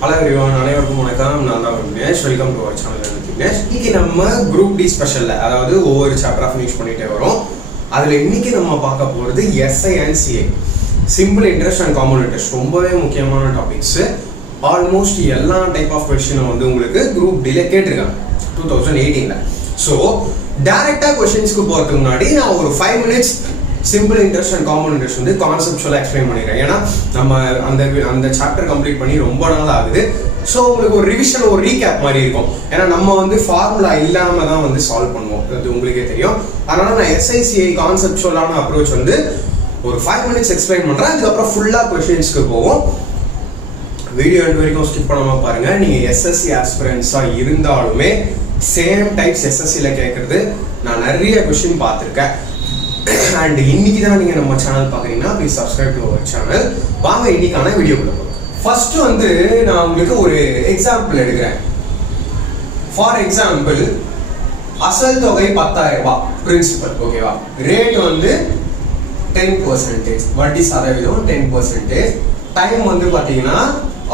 Hello everyone, அனைவருக்கும் வணக்கம். நான் தான் Vignesh. Welcome to our channel Vignesh. இன்னைக்கு நம்ம குரூப் டி ஸ்பெஷல்ல, அதாவது ஒவ்வொரு சாப்டரா ஃபினிஷ் பண்ணிட்டே வரோம். அதுல இன்னைக்கு நம்ம பார்க்க போறது SI and CI, simple interest and compound interest. ரொம்பவே முக்கியமான டாபிக்ஸ். ஆல்மோஸ்ட் எல்லா டைப் ஆஃப் கொஸ்டினும் வந்து உங்களுக்கு குரூப் டில கேட்டிருக்காங்க 2018ல. ஸோ டைரக்டா கொஸ்டின்ஸ்க்கு போறதுக்கு முன்னாடி நான் ஒரு 5 minutes simple interest and compound interest வந்து கான்செப்சுவலாக எக்ஸ்பிளைன் பண்ணிடுறேன். ஏன்னா நம்ம அந்த சாப்டர் கம்ப்ளீட் பண்ணி ரொம்ப நாள் ஆகுது. ஸோ உங்களுக்கு ஒரு ரிவிஷன், ஒரு ரீகேப் மாதிரி இருக்கும். ஏன்னா நம்ம வந்து ஃபார்முலா இல்லாமல் தான் வந்து சால்வ் பண்ணுவோம், அது உங்களுக்கே தெரியும். அதனால நான் எஸ்ஐசிஐ கான்செப்சுவலான அப்ரோச் வந்து ஒரு 5 minutes எக்ஸ்பிளைன் பண்ணுறேன். அதுக்கப்புறம் ஃபுல்லாக கொஸ்டின்ஸ்க்கு போவோம். வீடியோ எண்ட் வரைக்கும் ஸ்கிப் பண்ணாமல் பாருங்க. நீங்கள் எஸ்எஸ்சி ஆஸ்பிரன்ஸாக இருந்தாலுமே சேம் டைப்ஸ் எஸ்எஸ்சியில் கேட்குறது நான் நிறைய கொஸ்டின் பார்த்துருக்கேன். அண்ட் இன்னைக்கு தான் நீங்க நம்ம சேனல் பாக்குறீங்கன்னா please subscribe to our channel. வாங்க இன்னைக்கான வீடியோக்குள்ள போகலாம். ஃபர்ஸ்ட் வந்து நான் உங்களுக்கு ஒரு எக்ஸாம்பிள் எடுக்கிறேன். ஃபார் எக்ஸாம்பிள், அசல் தொகை 10,000 ரூபாய் பிரின்சிபல், ஓகேவா? ரேட் வந்து 10%, வட்டி சதவீதம் 10%. டைம் வந்து பாத்தீங்கன்னா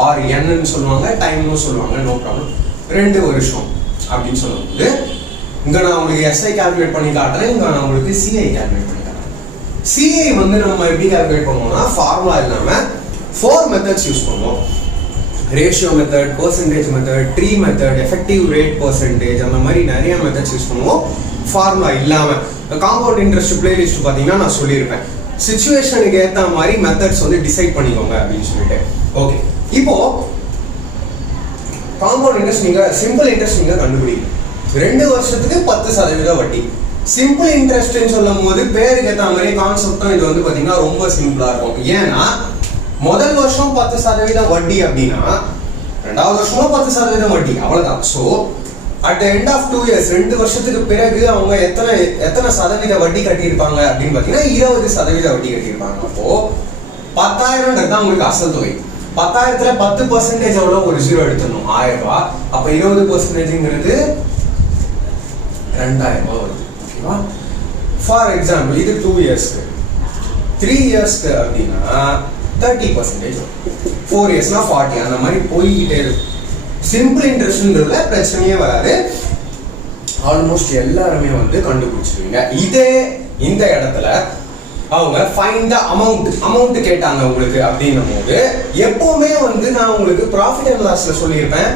ஆர் என்னன்னு சொல்லுவாங்க, டைம்னு சொல்லுவாங்க, நோ ப்ராப்ளம். 2 வருஷம் அப்படின்னு சொல்லும்போது இங்க நான் உங்களுக்கு எஸ்ஐ கால்குலேட் பண்ணி காட்டுறேன், இங்க நான் உங்களுக்கு சிஐ கால்குலேட் பண்ணி காட்டுறேன். சிஐ வந்து நம்ம எப்படி கால்குலேட் பண்ணுவோம்னா, ஃபார்முலா இல்லாம 4 மெத்தட்ஸ் யூஸ் பண்ணுவோம். Ratio method, percentage method, tree method, effective rate percentage, அந்த மாதிரி நிறைய மெத்தட்ஸ் யூஸ் பண்ணுவோம் ஃபார்முலா இல்லாம. காம்பவுண்ட் இன்ட்ரெஸ்ட் பிளேலிஸ்ட் பாத்தீங்கன்னா நான் சொல்லியிருப்பேன். சிச்சுவேஷனுக்கு ஏற்ற மாதிரி மெத்தட்ஸ் வந்து டிசைட் பண்ணிக்கோங்க அப்படின்னு சொல்லிட்டு. ஓகே, இப்போ காம்பவுண்ட் இன்ட்ரெஸ்ட் நீங்க சிம்பிள் இன்ட்ரெஸ்ட் நீங்க கண்டுபிடிக்கணும். 2 வருஷத்துக்கு 10% வட்டி. சிம்பிள் இன்ட்ரெஸ்ட் சொல்லும் போது பேருக்கு ஏற்ற மாதிரி கான்செப்டும் இது வந்து பாத்தீங்கன்னா ரொம்ப சிம்பிளா இருக்கும். ஏன்னா முதல் வருஷம் 10% வட்டி அப்படின்னா 2வது வருஷமும் 10% வட்டி, அவ்வளவுதான். So at the end of 2 years, 2 வருஷத்துக்கு பிறகு அவங்க எத்தனை சதவீத வட்டி கட்டியிருப்பாங்க அப்படின்னு பாத்தீங்கன்னா 20% வட்டி கட்டியிருப்பாங்க. அப்போ 10,000 தான் உங்களுக்கு அசல் தொகை. 10,000த்துல 10% எவ்வளோ? ஒரு 0 எடுத்துடணும், 1000 ரூபாய். அப்ப 20%ங்கிறது 2,000 ரூபாய் வருது, ஓகேவா? ஃபார் எக்ஸாம்பிள் இது 2 இயர்ஸ்க்கு, 3 இயர்ஸ்க்கு அப்படின்னா 30%, 4 இயர்ஸ்னா 40, அந்த மாதிரி போய்கிட்டே இருக்கும். சிம்பிள் இன்ட்ரெஸ்ட்ன்றதுல பிரச்சனையே வராது. ஆல்மோஸ்ட் எல்லாருமே வந்து கண்டுபிடிச்சிருவீங்க. இதே இந்த இடத்துல அவங்க ஃபைண்ட் த அமௌண்ட் கேட்டாங்க உங்களுக்கு அப்படின்னும் போது எப்பவுமே வந்து நான் உங்களுக்கு ப்ராஃபிட் அண்ட் லாஸ்ல சொல்லியிருப்பேன்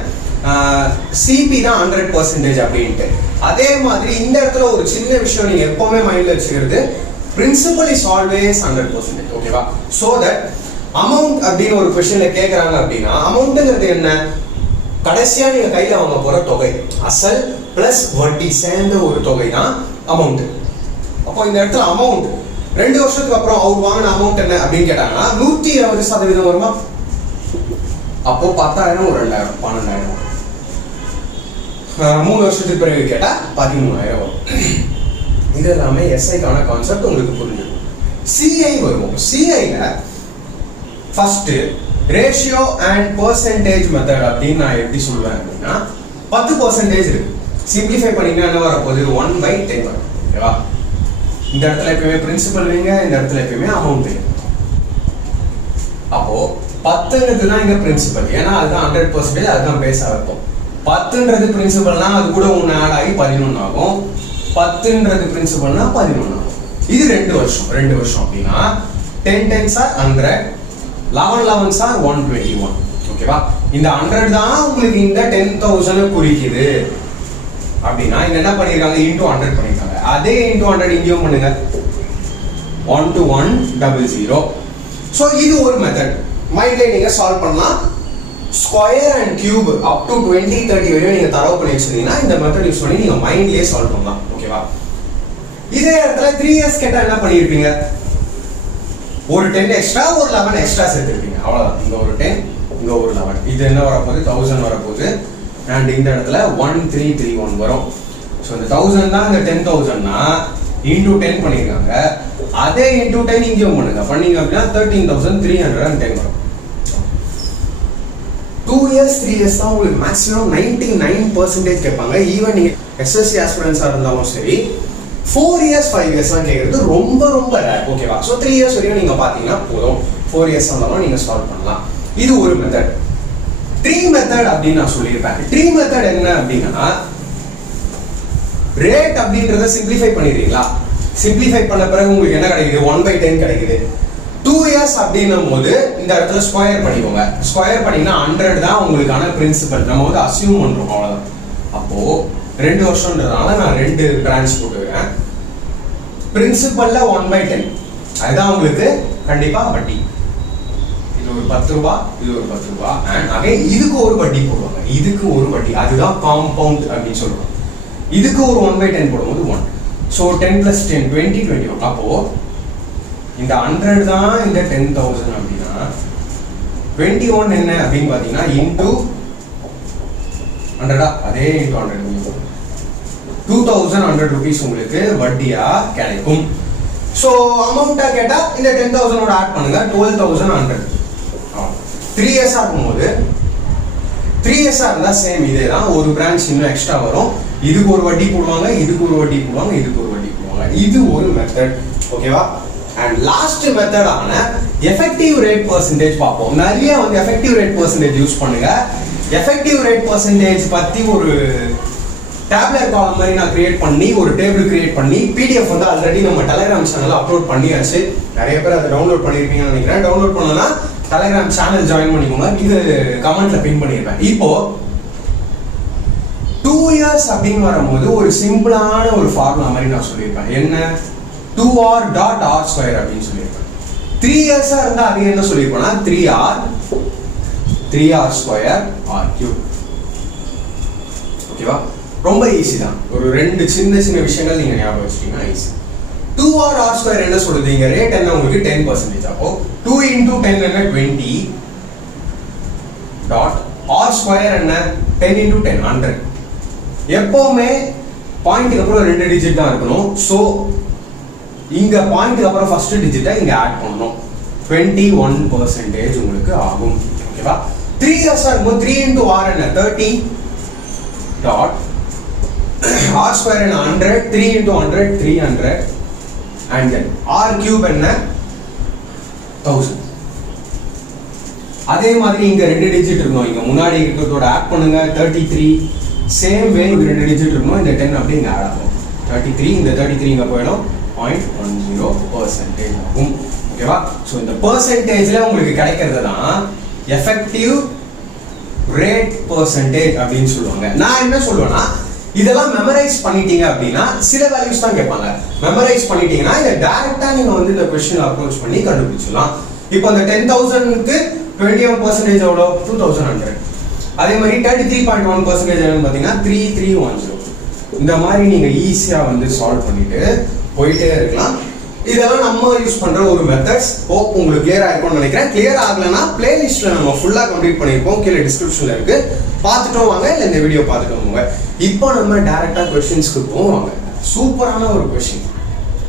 சிபி தான் 100% அப்படின்ட்டு. அதே மாதிரி இந்த இடத்துல ஒரு சின்ன விஷயம் நீங்க எப்பவுமே மைண்ட்ல வச்சுக்கிறது, பிரின்சிபல் இஸ் ஆல்வேஸ் 100%, ஓகேவா? சோ தட் அமௌண்ட் அப்படின்னு ஒரு கொஸ்டின்ல கேட்கறாங்க அப்படின்னா, அமௌண்ட்ங்கிறது என்ன? கடைசியா நீங்க கையில வாங்க போற தொகை, அசல் பிளஸ் வட்டி சேர்ந்த ஒரு தொகை தான் அமௌண்ட். அப்போ இந்த இடத்துல அமௌண்ட் 2 வருஷத்துக்கு அப்புறம் அவர் வாங்கின அமௌண்ட் என்ன அப்படின்னு கேட்டாங்கன்னா 120% வருமா? அப்போ 10,000 ஒரு 2,000, 12,000. 3 வருஷத்துக்கு பிறகு கேட்டா 13,000 வரும். இது எல்லாமே எஸ்ஐக்கான கான்செப்ட் உங்களுக்கு புரிஞ்சிடும். சிஐ வருவோம். சிஐல first ratio and percentage method அப்படின்னு நான் எப்படி சொல்லுவேன் அப்படின்னா, 10% இருக்கு. சிம்பிளிஃபை பண்ணீங்கன்னா என்ன வரப்போகுது? 1/10 வரும், ஓகேவா? இந்த இடத்துல எப்பயுமே பிரின்சிபல் வைங்க, இந்த இடத்துல எப்பயுமே அமௌண்ட் வைங்க. அப்போ 10ங்கிறது தான் இங்க பிரின்சிபல், ஏன்னா அதுதான் 100%, அதுதான் பேஸா இருக்கும். 10ன்றது பிரின்சிபல்னா அது கூட 1 ஆட் ஆகி 11 ஆகும். 10ன்றது பிரின்சிபல்னா 11 ஆகும். இது 2 வருஷம் அப்படின்னா 10 10s are 100, 11 11s are 121, ஓகேவா? இந்த 100 தான் உங்களுக்கு இந்த 10,000 குறிக்குது அப்படின்னா இங்க என்ன பண்ணிருக்காங்க? இன்டூ 100 பண்ணிருக்காங்க. அதே இன்டூ 100 இங்கேயும் பண்ணுங்க, 1 to 1 00. ஸோ இது ஒரு மெத்தட். மைண்ட்ல நீங்க சால்வ் பண்ணலாம். Square and cube up to 20 30 வரையும் நீங்க தரவு பண்ணி வச்சிருந்தீங்கன்னா இந்த மெத்தட் யூஸ் பண்ணி நீங்க மைண்ட்லயே சால்வ் பண்ணலாம், ஓகேவா? இதே இடத்துல 3 இயர்ஸ் கேட்டா என்ன பண்ணிருப்பீங்க? ஒரு 10 எக்ஸ்ட்ரா, ஒரு 11 எக்ஸ்ட்ரா சேர்த்துருப்பீங்க, அவ்வளவுதான். இங்க ஒரு 10, இங்க ஒரு 11. இது என்ன வரப்போகுது? 1000 வரப்போகுது. அண்ட் இந்த இடத்துல 1331 வரும். ஸோ இந்த 1000 தான் இந்த 10,000னா இன்டூ 10 பண்ணிருக்காங்க. அதே இன்டூ 10 இங்கேயும் பண்ணுங்க. பண்ணீங்க அப்படின்னா 13,310 வரும். 2 இயர்ஸ் 3 இயர்ஸ் தான் உங்களுக்கு மேக்ஸிமம் 99% கேட்பாங்க. ஈவன் நீங்க எஸ்எஸ்சி ஆஸ்பிரன்ஸா இருந்தாலும் சரி, 4 இயர்ஸ் 5 இயர்ஸ்லாம் கேட்கறது ரொம்ப ரொம்ப ரேர், ஓகேவா? ஸோ 3 இயர்ஸ் வரையும் நீங்க பாத்தீங்கன்னா போதும். 4 இயர்ஸ் இருந்தாலும் நீங்க சால்வ் பண்ணலாம். இது ஒரு மெத்தட். ட்ரீ மெத்தட் அப்படின்னு நான் சொல்லியிருப்பேன். ட்ரீ மெத்தட் என்ன அப்படின்னா ரேட் அப்படின்றத சிம்பிளிஃபை பண்ணிடுறீங்களா, சிம்பிளிஃபை பண்ண பிறகு உங்களுக்கு என்ன கிடைக்குது, 1/10 கிடைக்குது. 2 years அப்படின்னும் போது இந்த இடத்துல ஸ்கொயர் பண்ணிக்கோங்க. ஸ்கொயர் பண்ணீங்கன்னா 100 தான் உங்களுக்கான பிரின்சிபல். நம்ம வந்து அசியூம் பண்றோம் அவ்வளவுதான். அப்போ 2 வருஷம்ன்றதுனால நான் 2 பிரான்ச் போட்டுக்கிறேன். பிரின்சிபல்ல 1/10 அதுதான் உங்களுக்கு கண்டிப்பா வட்டி. இது ஒரு 10 ரூபாய், இது ஒரு 10 ரூபாய். அண்ட் அகைன் இதுக்கு ஒரு வட்டி போடுவாங்க, இதுக்கு ஒரு வட்டி, அதுதான் காம்பவுண்ட் அப்படின்னு சொல்லுவாங்க. இதுக்கு ஒரு 1/10 போடும்போது 1. ஸோ 10 + 10 20 21. அப்போ இந்த 100 தான் இந்த 10,000 அப்படின்னா 21 என்ன அப்படின்னு பார்த்தீங்கன்னா இன்டூ 100 அதே இன்டூ 100 2100 rupees உங்களுக்கு வட்டியா கிடைக்கும். ஸோ அமௌண்ட்டா கேட்டா இந்த 10,000 ஆட் பண்ணுங்க 12,100. 3 years ஆகும்போது 3 years இருந்தா சேம் இதே தான், ஒரு பிரான்ச் இன்னும் எக்ஸ்ட்ரா வரும். இதுக்கு ஒரு வட்டி போடுவாங்க, இதுக்கு ஒரு வட்டி போடுவாங்க, இதுக்கு ஒரு வட்டி போடுவாங்க. இது ஒரு மெத்தட். ஓகேவா? அண்ட் லாஸ்ட் மெத்தடான எஃபெக்டிவ் ரேட் பர்சன்டேஜ் பார்ப்போம். நிறைய வந்து எஃபெக்டிவ் ரேட் பர்சன்டேஜ் யூஸ் பண்ணுங்க. எஃபெக்டிவ் ரேட் பர்சன்டேஜ் பத்தி ஒரு டேப்லெட் காலம் மாதிரி நான் கிரியேட் பண்ணி ஒரு டேபிள் கிரியேட் பண்ணி பிடிஎஃப் வந்து ஆல்ரெடி நம்ம டெலிகிராம் சேனல்ல அப்லோட் பண்ணியாச்சு. நிறைய பேர் அதை டவுன்லோட் பண்ணிருப்பீங்கன்னு நினைக்கிறேன். டவுன்லோட் பண்ணனா டெலிகிராம் சேனல் ஜாயின் பண்ணிக்கோங்க. இது கமெண்ட்ல பின் பண்ணிருப்பேன். இப்போ 2 years அப்படின்னு வரும்போது ஒரு சிம்பிளான ஒரு ஃபார்முலா மாதிரி நான் சொல்லியிருப்பேன். என்ன 2r டாட் r ஸ்கொயர் அப்படின்னு சொல்லியிருப்பேன். 3 years இருந்தா அது என்ன சொல்லியிருப்பேன்னா 3r ஸ்கொயர் r கியூப். ஓகேவா? ரொம்ப ஈஸி தான். ஒரு 2 சின்ன சின்ன விஷயங்கள் நீங்க ஞாபகம் வச்சுட்டீங்கன்னா ஈஸி. 2r r ஸ்கொயர் என்ன சொல்லுது, இங்க ரேட் என்ன உங்களுக்கு 10%. அப்போ 2 × 10 என்ன 20 டாட் r ஸ்கொயர் என்ன 10 × 10 100. எப்பவுமே பாயிண்ட்க்கு அப்புறம் 2 டிஜிட் தான் இருக்கணும். சோ இங்க பாயிண்ட்க்கு அப்புறம் ஃபர்ஸ்ட் டிஜிட்டை இங்க ஆட் பண்ணனும். 21% உங்களுக்கு ஆகும். ஓகேவா? 3 years ஆகும்போது 3 × r என்ன 30 டாட் r ஸ்கொயர் என்ன 100 3 × 100 300 and then r cube என்ன 1000. அதே மாதிரி இங்க 2 டிஜிட் இருக்கணும். இங்க முன்னாடி இருக்கிறதோட ஆட் பண்ணுங்க 33. சேம் வே இங்க 2 டிஜிட் இருக்கணும். இந்த 10 அப்படியே இங்க ஆட் ஆகும் 33. இந்த 33 இங்க போயிடும் 0.10% ஆகும். ஓகேவா? சோ இந்த பெர்சன்டேஜ்ல உங்களுக்கு கிடைக்கிறது தான் எஃபெக்டிவ் ரேட் பெர்சன்டேஜ் அப்படின்னு சொல்லுவாங்க. நான் என்ன சொல்லுவேன்னா இதெல்லாம் மெமரைஸ் பண்ணிட்டீங்க அப்படின்னா சில வேல்யூஸ் தான் கேட்பாங்க. மெமரைஸ் பண்ணிட்டீங்கன்னா இதை டைரக்டா நீங்க வந்து இந்த क्वेश्चन அப்ரோச் பண்ணி கண்டுபிடிச்சலாம். இப்போ அந்த 10,000க்கு 21% எவ்வளோ 2,100. அதே மாதிரி 33.1% என்னன்னு பார்த்தீங்கன்னா 3,310. இந்த மாதிரி நீங்க ஈஸியா வந்து சால்வ் பண்ணிட்டு போயிட்டே இருக்கலாம். இதெல்லாம் நம்ம யூஸ் பண்ற ஒரு மெத்தட்ஸ். ஹோப் உங்களுக்கு கிளியர் ஆயிருக்கும்னு நினைக்கிறேன். கிளியர் ஆகலனா பிளேலிஸ்ட்ல நம்ம ஃபுல்லா கம்ப்ளீட் பண்ணிருப்போம். கீழே டிஸ்கிரிப்ஷன்ல இருக்கு, பார்த்துட்டோம் வாங்க, இல்ல இந்த வீடியோ பார்த்துட்டோம் வாங்க. இப்போ நம்ம டைரக்டா क्वेश्चंसக்கு போவாங்க. சூப்பரான ஒரு क्वेश्चन,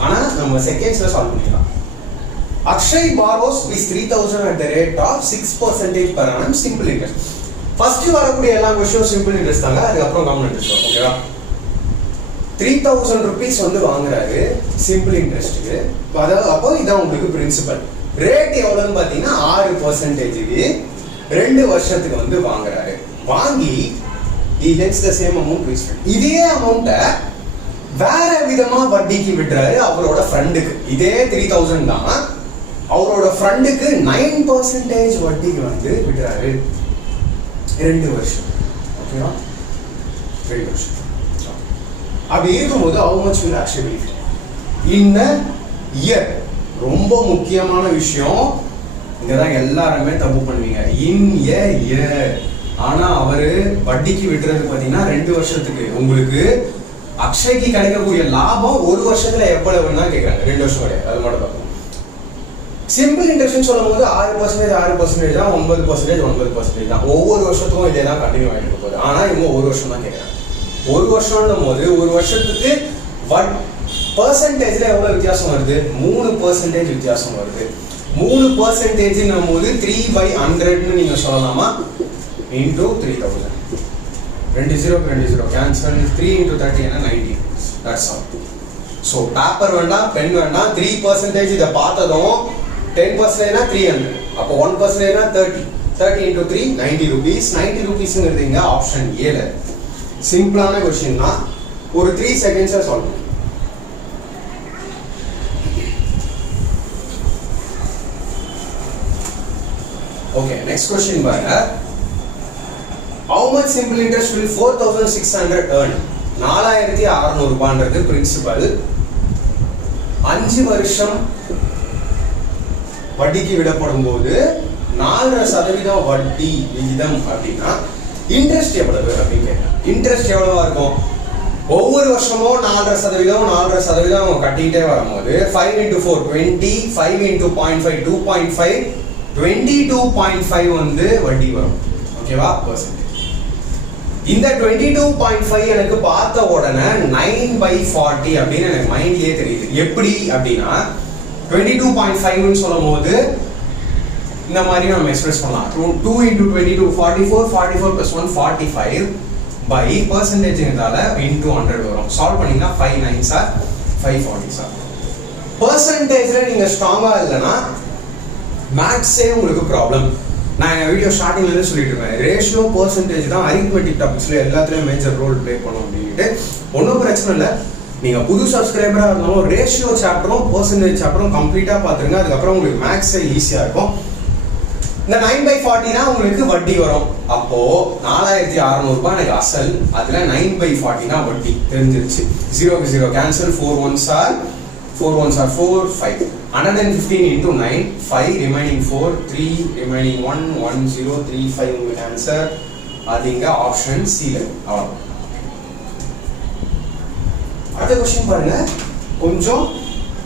ஆனா நம்ம செகண்ட்ஸ்ல சால்வ் பண்ணிடலாம். Akshay borrows rupees 3,000 at the rate of 6% per annum simple interest. First வரக்கூடிய எல்லா क्वेश्चंस சிம்பிள் இன்ட்ரெஸ்ட் தாங்க, அதுக்கு அப்புறம் காம்பவுண்ட் இன்ட்ரெஸ்ட் வரும். ஓகேவா? 3,000 rupees வந்து வாங்குறாரு சிம்பிள் இன்ட்ரெஸ்ட்க்கு. அதாவது அப்போ இதான் உங்களுக்கு பிரின்சிபல். ரேட் எவ்வளவுன்னு பாத்தீங்கன்னா 6%க்கு 2 வருஷத்துக்கு வந்து வாங்குறாரு. வாங்கி he lends the same amount to his friend. இதே அமௌண்ட்டை வேற விதமா வட்டிக்கு விடுறாரு அவரோட ஃப்ரெண்டுக்கு. இதே 3,000 தான் அவரோட ஃப்ரெண்டுக்கு 9% வட்டிக்கு வந்து விடுறாரு 2 வருஷம். ஓகேவா? 2 வருஷம். அப்படி இருக்கும்போது how much will actually benefit in a year? ரொம்ப முக்கியமான விஷயம். இங்கதான் எல்லாருமே தப்பு பண்ணுவீங்க. in a year. ஆனா அவரு வட்டிக்கு விடுறது பாத்தீங்கன்னா 2 வருஷத்துக்கு. உங்களுக்கு அக்ஷய்க்கு கிடைக்கக்கூடிய லாபம் 1 வருஷத்துல எவ்வளவுன்னா கேட்கறாங்க. 2 வருஷம் கிடையாது, அது மட்டும் பார்ப்போம். சிம்பிள் இன்ட்ரெஸ்ட் சொல்லும் போது 6% 6% தான், 9% 9% தான். ஒவ்வொரு வருஷத்துக்கும் இதே தான் கண்டினியூ ஆகிட்டு போகுது. ஆனா இவங்க 1 வருஷம் தான் கேட்கறாங்க. 1 வருஷம்னும் போது 1 வருஷத்துக்கு பர்சன்டேஜ்ல எவ்வளவு வித்தியாசம் வருது? 3% வித்தியாசம் வருது. 3% போது 3/100 நீங்க சொல்லலாமா? into 3,000. 2 0 2 0 cancel. 3 into 30 என்ன 90. That's all. So paper வேண்டாம், பென் வேண்டாம். 3% இத பார்த்ததும் 10% 300. அப்போ 1% 30. 30 into 3 90 rupees. 90 rupeesங்கிறது இங்க ஆப்ஷன் ஏல. சிம்பிளான क्वेश्चन தான். ஒரு 3 செகண்ட்ஸ்ல சால்வ் பண்ணு. Okay, next question பாருங்க. How much simple interest will 4600 earn? 4600 ரூபாய்ன்றது principal. 5 வருஷம் வட்டிக்கு விடப்படும் போது 4% வட்டி விகிதம் அப்படின்னா இன்ட்ரெஸ்ட் எவ்வளவு அப்படின்னு கேட்கலாம். இன்ட்ரெஸ்ட் எவ்வளவா இருக்கும்? ஒவ்வொரு வருஷமும் 4% கட்டிட்டே வரும்போது 5 into 4 20, 5 into 0.5 2.5, 22.5 வந்து வட்டி வரும். ஓகேவா? பர்சன்டேஜ். இந்த 22.5 எனக்கு பார்த்த உடனே 9/40 அப்படின்னு எனக்கு மைண்ட்லயே தெரியுது. எப்படி அப்படின்னா 22.5 ன்னு சொல்லும்போது இந்த மாதிரி நம்ம எக்ஸ்பிரஸ் பண்ணலாம். 2 into 22 44, 44 plus 1 45 by percentageனால into 100 வரும். சால்வ் பண்ணீங்கன்னா 5 9s are 540 சார். பெர்சன்டேஜ்ல நீங்க ஸ்ட்ராங்கா இல்லனா மேத்ஸே உங்களுக்கு ப்ராப்ளம். நான் என் வீடியோ ஸ்டார்டிங்ல இருந்து சொல்லிட்டு இருக்கேன். ரேஷியோ பெர்சன்டேஜ் தான் அரித்மெட்டிக் டாபிக்ஸ்ல எல்லாத்துலயும் மேஜர் ரோல் ப்ளே பண்ணும் அப்படின்ட்டு. ஒன்றும் பிரச்சனை இல்லை. நீங்க புது சப்ஸ்கிரைபரா இருந்தாலும் ரேஷியோ சாப்டரும் பெர்சன்டேஜ் சாப்டரும் கம்ப்ளீட்டா பாத்துருங்க. அதுக்கப்புறம் உங்களுக்கு மேத்ஸே ஈஸியா இருக்கும். இந்த 9/40 தான் உங்களுக்கு வட்டி வரும். அப்போ 4600 ரூபாய் எனக்கு அசல், அதுல 9/40 தான் வட்டி தெரிஞ்சிருச்சு. 0 0 cancel, 4 1s are 4 5. 115 into 9 5 remaining 4 3 remaining 1 1 0 3 5 உங்களுக்கு ஆன்சர். அது இங்க ஆப்ஷன் சி ல. அவ்வளவு. அடுத்த क्वेश्चन பாருங்க. கொஞ்சம்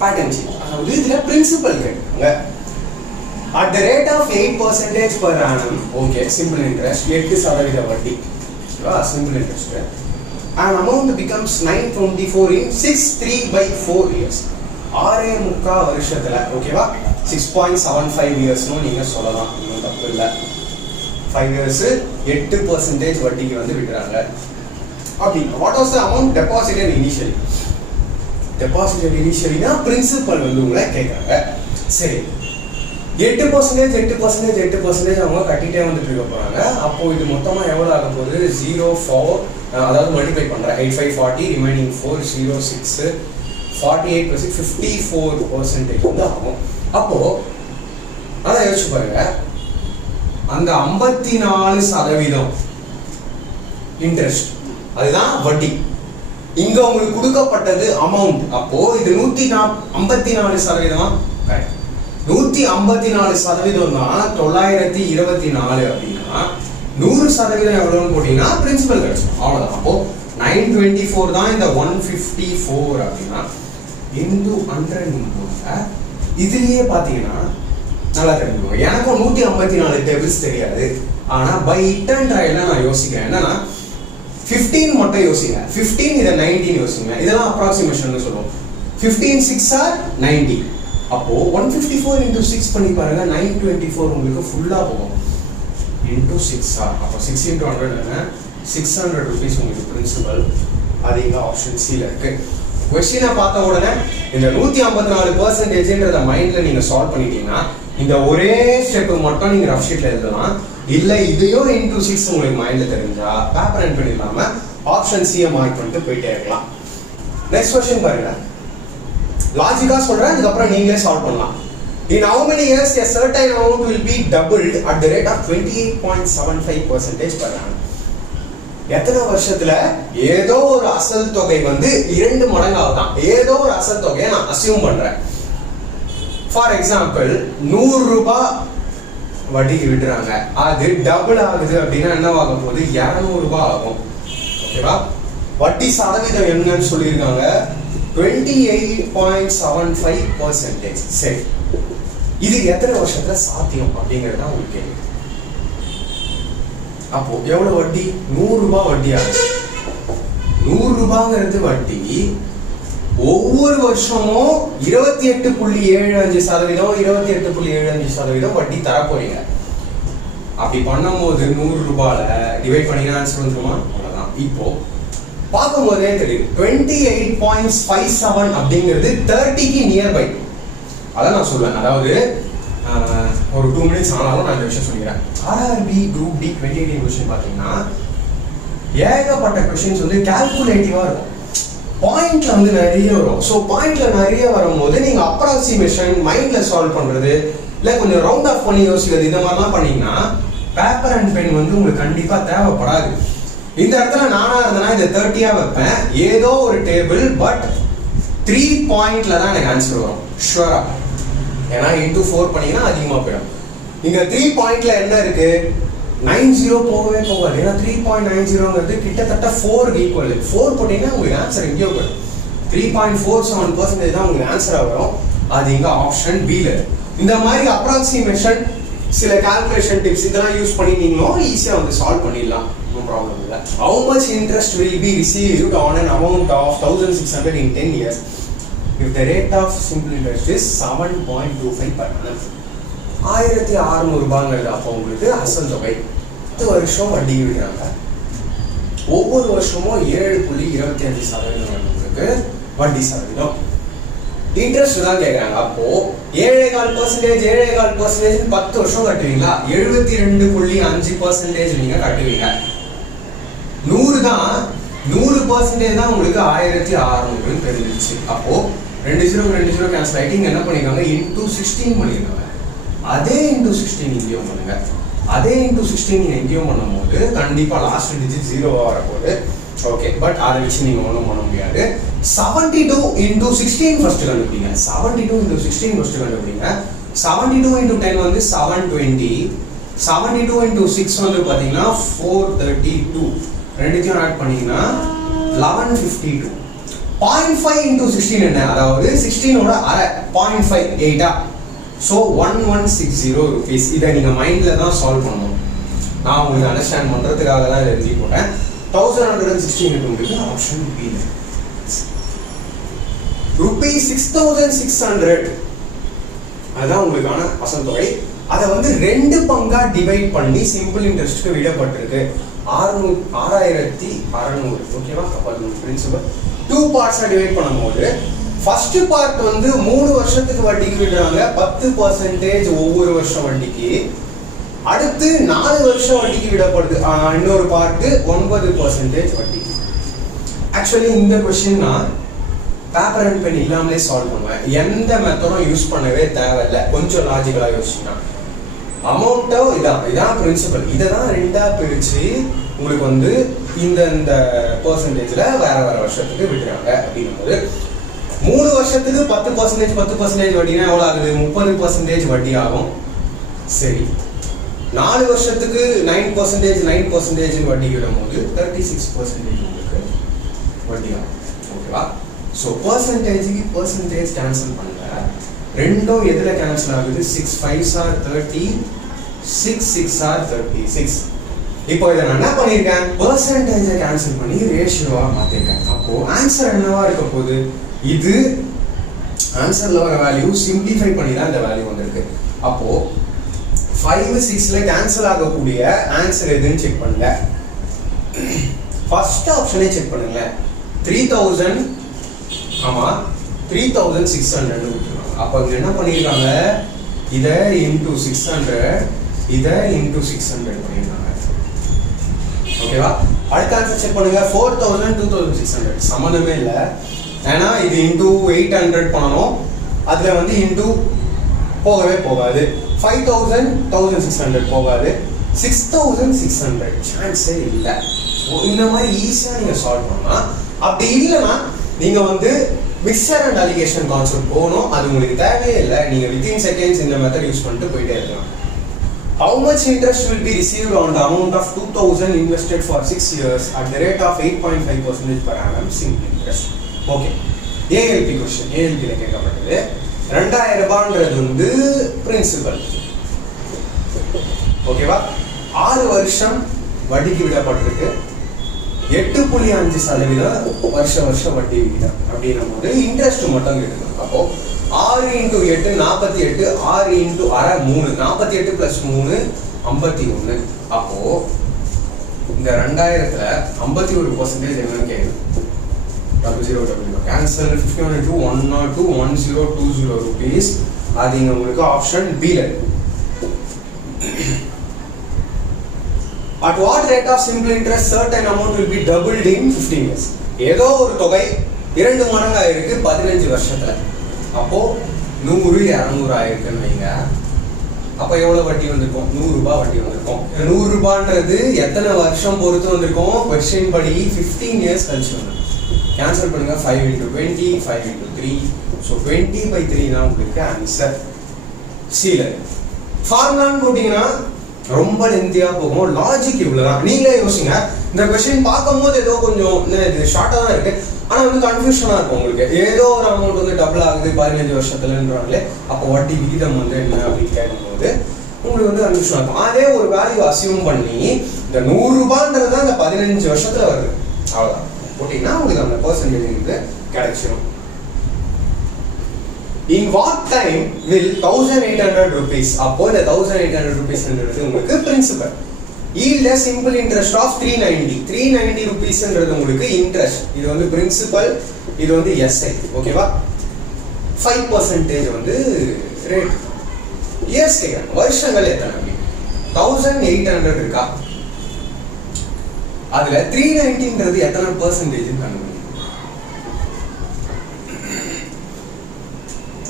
பேட்டர்ன் சேஞ்ச். அதாவது இதுல பிரின்சிபல் கேட்காங்க. At the rate of 8% per annum, okay, simple interest, 8% வட்டி. Simple interest. An amount becomes 924 in 63/4 years. 6.5 வருஷத்துல, ஓகேவா? 6.75 இயர்ஸ்னு நீங்க சொல்லலாம். இன்னும் தப்பு இல்ல. 5 years 8% வட்டிக்கு வந்து விடுறாங்க. அப்படி what was the amount deposited initially? Deposited initially னா பிரின்சிபல் வந்து உங்களை கேக்குறாங்க. சரி. 8% அவங்க கட்டிட்டே வந்துட்டு இருக்க போறாங்க. அப்போ இது மொத்தமா எவ்வளவு ஆக போகுது? 0 4 அதாவது மல்டிப்ளை பண்றேன். 8 5 40 ரிமைனிங் 4 0 6 48 plus 54% வந்து ஆகும். அப்போ அத யோசிச்சு பாருங்க. அந்த 54% இன்ட்ரெஸ்ட் அதுதான் வட்டி. இங்க உங்களுக்கு கொடுக்கப்பட்டது அமௌண்ட். அப்போ இது 154% கரெக்ட். 154% தான் 924 அப்படின்னா 100% எவ்வளவுன்னு போட்டீங்கன்னா பிரின்சிபல் கிடைச்சிடும். அவ்வளவுதான். அப்போ 924 தான் இந்த 154 அப்படின்னா into 100 இதுலயே பாத்தீங்கன்னா நல்லா தெரிஞ்சுக்கோங்க. எனக்கும் 154 டேபிள்ஸ் தெரியாது. ஆனா பை இட் அண்ட் ட்ரைல நான் யோசிக்கிறேன். என்னன்னா 15 மட்டும் யோசிங்க. 15 இதை 19 யோசிங்க. இதெல்லாம் அப்ராக்சிமேஷன் சொல்லுவோம். 15 6 are 90. அப்போ 154 into 6 பண்ணி பாருங்க. 924 உங்களுக்கு ஃபுல்லா போகும். into 6 அப்போ 6 into 100 என்ன 600 rupees உங்களுக்கு பிரின்சிபல். அது இங்க ஆப்ஷன் சி ல இருக்கு. क्वेश्चन பார்த்த உடனே இந்த 154%ன்றத மைண்ட்ல நீங்க சால்வ் பண்ணிட்டீங்கன்னா இந்த ஒரே ஸ்டெப் மட்டும் நீங்க ரஃப் ஷீட்ல எழுதலாம். இல்ல இதையும் into 6 உங்களுக்கு மைண்ட்ல தெரிஞ்சா பேப்பர் ரன் பண்ணிடலாம ஆப்ஷன் சி மார்க் பண்ணிட்டு போயிட்டே இருக்கலாம். நெக்ஸ்ட் क्वेश्चन பாருங்க. லாஜிக்கா சொல்றேன், அதுக்கு அப்புறம் நீங்களே சால்வ் பண்ணலாம். In how many years a certain amount will be doubled at the rate of 28.75% per annum? எத்தனை வருஷத்துல ஏதோ ஒரு அசல் தொகை வந்து 2 மடங்கு ஆகுதான். ஏதோ ஒரு அசல் தொகையை நான் அசியூம் பண்றேன். ஃபார் எக்ஸாம்பிள் 100 ரூபாய் வட்டிக்கு விடுறாங்க. அது டபுள் ஆகுது அப்படின்னா என்னவாக போகுது? 200 ரூபாய் ஆகும். ஓகேவா? வட்டி சதவீதம் என்னன்னு சொல்லியிருக்காங்க 28.75%. சரி, இது எத்தனை வருஷத்துல சாத்தியம் அப்படிங்கறத உங்களுக்கு கேள்வி. அப்போ எவ்வளவு வட்டி? 100 ரூபாய் வட்டி ஆகுது. 100 ரூபாங்கிறது வட்டி ஒவ்வொரு வருஷமும் 28.75% 28.75% வட்டி தர போறீங்க. அப்படி பண்ணும்போது 100 ரூபாயில டிவைட் பண்ணீங்கன்னா ஆன்சர் வந்துருமா? அவ்வளவுதான். இப்போ பார்க்கும்போதே தெரியுது 28.57 அப்படிங்கிறது 30க்கு நியர்பை. அதான் நான் சொல்லுவேன். அதாவது ஒரு 2 minutes ஆனாலும் நான் இந்த விஷயம் சொல்லிக்கிறேன். ஆர்ஆர்பி குரூப் டி 2018 கொஸ்டின் பார்த்தீங்கன்னா ஏகப்பட்ட கொஸ்டின்ஸ் வந்து கால்குலேட்டிவாக இருக்கும். பாயிண்ட்ல வந்து நிறைய வரும். ஸோ பாயிண்ட்ல நிறைய வரும்போது நீங்க அப்ராக்சிமேஷன் மைண்ட்ல சால்வ் பண்றது இல்லை கொஞ்சம் ரவுண்ட் ஆஃப் பண்ணி யோசிக்கிறது இந்த மாதிரிலாம் பண்ணீங்கன்னா பேப்பர் அண்ட் பென் வந்து உங்களுக்கு கண்டிப்பா தேவைப்படாது. இந்த இடத்துல நானா இருந்தேன்னா இதை 30 வைப்பேன். ஏதோ ஒரு டேபிள் பட் 3 பாயிண்ட்ல தான் எனக்கு ஆன்சர் வரும் ஷுவரா. ஏன்னா இன்டூ 4 பண்ணீங்கன்னா அதிகமாக போயிடும். இங்க 3 பாயிண்ட்ல என்ன இருக்கு 90 போகவே போகாது. ஏன்னா 3.90ங்கிறது கிட்டத்தட்ட 4 ஈக்குவல். 4 போட்டீங்கன்னா உங்களுக்கு ஆன்சர் எங்கேயோ போயிடும். 3.47% தான் உங்களுக்கு ஆன்சரா வரும். அது இங்க ஆப்ஷன் பில. இந்த மாதிரி அப்ராக்சிமேஷன் சில கால்குலேஷன் டிப்ஸ் இதெல்லாம் யூஸ் பண்ணி நீங்களும் ஈஸியா வந்து சால்வ் பண்ணிடலாம். நோ ப்ராப்ளம் இல்லை. How much interest will be received on an amount of 1600 in 10 years if the rate of simple interest is 7.25 per annum? 1600 ரூபாங்கிறது அப்போ உங்களுக்கு அசல் தொகை. 10 வருஷம் வட்டி விடுறாங்க. ஒவ்வொரு வருஷமும் 7.25% உங்களுக்கு வட்டி சதவீதம் இன்ட்ரெஸ்ட் தான் கேட்கறாங்க. அப்போ 7.25% 10 வருஷம் கட்டுவீங்களா? 72.5% நீங்க கட்டுவீங்க. 100 தான் 100% தான் உங்களுக்கு 1600 தெரிஞ்சிச்சு. அப்போ 20 கேன்சல் ஆகிட்டு என்ன பண்ணிருக்காங்க இன்டூ 16 பண்ணிருக்காங்க. அதே இன்டூ 16 இங்கேயும் பண்ணுங்க. அதே இன்டூ 16 நீங்க எங்கேயும் பண்ணும்போது கண்டிப்பா லாஸ்ட் டிஜிட் 0வா வரப்போகுது. ஓகே, பட் அதை வச்சு நீங்க ஒன்றும் பண்ண முடியாது. 72 into 16 ஃபர்ஸ்ட் கண்டுபிடிங்க. 72 into 16 ஃபர்ஸ்ட் கண்டுபிடிங்க. 72 into 10 வந்து 720. 72 into 6 வந்து பாத்தீங்கன்னா 432. ரெண்டுத்தையும் ஆட் பண்ணீங்கன்னா 1152. 0.5 into 16 என்ன? அதாவது 16ஓட அரை 0.5 8. So 1160 rupees. இதை நீங்க மைண்ட்ல தான் சால்வ் பண்ணணும். நான் உங்களுக்கு அண்டர்ஸ்டாண்ட் பண்றதுக்காக தான் இதை எழுதி போட்டேன். 1116 உங்களுக்கு ஆப்ஷன் பி. rupees 6600 அதுதான் உங்களுக்கான அசல் தொகை. அதை வந்து 2 பங்கா டிவைட் பண்ணி சிம்பிள் இன்ட்ரெஸ்ட்க்கு விடப்பட்டிருக்கு. 6600. ஓகேவா? அப்ப அது பிரின்சிபல் 2 பார்ட்ஸா டிவைட் பண்ணும்போது ஃபர்ஸ்ட் பார்ட் வந்து 3 வருஷத்துக்கு வட்டிக்கு விடுறாங்க 10% ஒவ்வொரு வருஷம் வட்டிக்கு. அடுத்து 4 வருஷம் வட்டிக்கு விடப்படுது. இன்னொரு பார்ட் 9% வட்டிக்கு. ஆக்சுவலி இந்த கொஸ்டின் நான் பேப்பர் அண்ட் பென் இல்லாமலே சால்வ் பண்ணுவேன். எந்த மெத்தடும் யூஸ் பண்ணவே தேவையில்லை. கொஞ்சம் லாஜிக்கலா யோசிச்சுனா அமௌண்ட்டோ இதான் பிரின்சிபல். இதை தான் 2ஆ பிரிச்சு உங்களுக்கு வந்து இந்த பெர்சன்டேஜ்ல வேற வருஷத்துக்கு விடுறாங்க. அப்படிங்கும்போது 3 வருஷத்துக்கு 10% வட்டினா எவ்வளவு ஆகுது? 30% வட்டி ஆகும். சரி, 4 வருஷத்துக்கு 9% வட்டி விடும்போது 36% உங்களுக்கு வட்டி ஆகும். ஓகேவா? ஸோ பர்சன்டேஜ் கேன்சல் பண்ணல. ரெண்டும் எதுல கேன்சல் ஆகுது? 6 5s are 30, 6 6s are 36. இப்போ இதை நான் என்ன பண்ணியிருக்கேன்? பர்சன்டேஜை கேன்சல் பண்ணி ரேஷியோவா மாத்திருக்கேன். அப்போ ஆன்சர் என்னவா இருக்க போகுது? இது ஆன்சர்ல வர வேல்யூ சிம்பிளிஃபை பண்ணி தான் இந்த வேல்யூ வந்திருக்கு. அப்போ 5 6ல கேன்சல் ஆகக்கூடிய ஆன்சர் எதுன்னு செக் பண்ணுங்க. ஃபர்ஸ்ட் ஆப்ஷனே செக் பண்ணுங்க. 3000 ஆமா 3600 விட்டுருக்காங்க. அப்போ இங்க என்ன பண்ணிருக்காங்க? இத இன்டூ 600 இத இன்டூ 600 பண்ணிருக்காங்க. ஓகேவா? அடுத்த ஆன்சர் செக் பண்ணுங்க. 4000 2600 சம்மந்தமே இல்லை. ஏன்னா இது இன்டூ 800 பண்ணணும். அதுல வந்து இன்டூ போகவே போகாது. 5000 1600 போகாது. 6600 சான்ஸே இல்லை. இந்த மாதிரி ஈஸியா நீங்க சால்வ் பண்ணலாம். அப்படி இல்லைன்னா நீங்க வந்து மிக்சர் அண்ட் அலிகேஷன் கான்செப்ட் போகணும். அது உங்களுக்கு தேவையே இல்லை. நீங்க within seconds இந்த மெத்தட் யூஸ் பண்ணிட்டு போயிட்டே இருக்கலாம். How much interest will be received on the amount of 2000 invested for 6 years at the rate of 8.5% per annum simple interest? Okay, ALP question. ALP ல கேட்கப்பட்டது 2000 ரூபாய்ன்றது வந்து பிரின்சிபல். ஓகேவா? 6 வருஷம் வட்டிக்கு விடப்பட்டிருக்கு. 8.5% வருஷம் வட்டி விகிதம். அப்படின்னும் போது இன்ட்ரெஸ்ட் மட்டும் இருக்குது. அப்போ 6 into 8 48. 6 into அரை 3 48 plus 3 51. அப்போ இந்த 2000ல 51% என்னன்னு கேக்குது? 00 cancel 51 1020 rupees. அது இங்க உங்களுக்கு ஆப்ஷன் B ல இருக்கு. At what rate of simple interest certain amount will be doubled in 15 years? ஏதோ ஒரு தொகை 2 மடங்கு ஆயிருக்கு 15 வருஷத்துல. அப்போ 100 200 ஆயிருக்குன்னு வைங்க. அப்ப எவ்வளவு வட்டி வந்திருக்கும்? 100 ரூபாய் வட்டி வந்திருக்கும். 100 ரூபான்றது எத்தனை வருஷம் பொறுத்து வந்திருக்கும்? क्वेश्चन படி 15 இயர்ஸ் கழிச்சு வந்திருக்கும். கேன்சல் பண்ணுங்க. 5 into 20, 5 into 3. So 20/3 தான் உங்களுக்கு ஆன்சர். சீல ஃபார்முலான்னு போட்டீங்கன்னா ரொம்ப லென்த்தியா போகும். லாஜிக் இவ்வளவுதான். நீங்களே யோசிங்க. இந்த क्वेश्चन பார்க்கும்போது ஏதோ கொஞ்சம் இது ஷார்ட்டா தான் இருக்கு. ஆனா வந்து கன்ஃபியூஷனா இருக்கும் உங்களுக்கு. ஏதோ ஒரு அமௌண்ட் வந்து டபுள் ஆகுது 15 வருஷத்துலன்றாங்களே, அப்போ வட்டி விகிதம் வந்து என்ன அப்படின்னு கேட்கும்போது உங்களுக்கு வந்து கன்ஃபியூஷனா இருக்கும். அதே ஒரு வேல்யூ அசியூம் பண்ணி இந்த 100 ரூபான்றது தான் இந்த 15 வருஷத்துல வருது. அவ்வளவுதான் போட்டீங்கன்னா உங்களுக்கு அந்த பெர்சன்டேஜ் வந்து கிடைச்சிடும். In what time will 1800 rupees? அப்போ இந்த 1800 rupees உங்களுக்கு principal. yield a simple interest of 390 rupees உங்களுக்கு இன்ட்ரெஸ்ட். இது வந்து பிரின்சிபல், இது வந்து எஸ்ஐ. ஓகேவா? 5% வந்து ரேட். இயர்ஸ் கேக்குறாங்க. வருஷங்கள் எத்தனை? 1800 இருக்கா? அதுல 390ன்றது எத்தனை பெர்சன்டேஜ் கண்டுபிடிக்கணும்.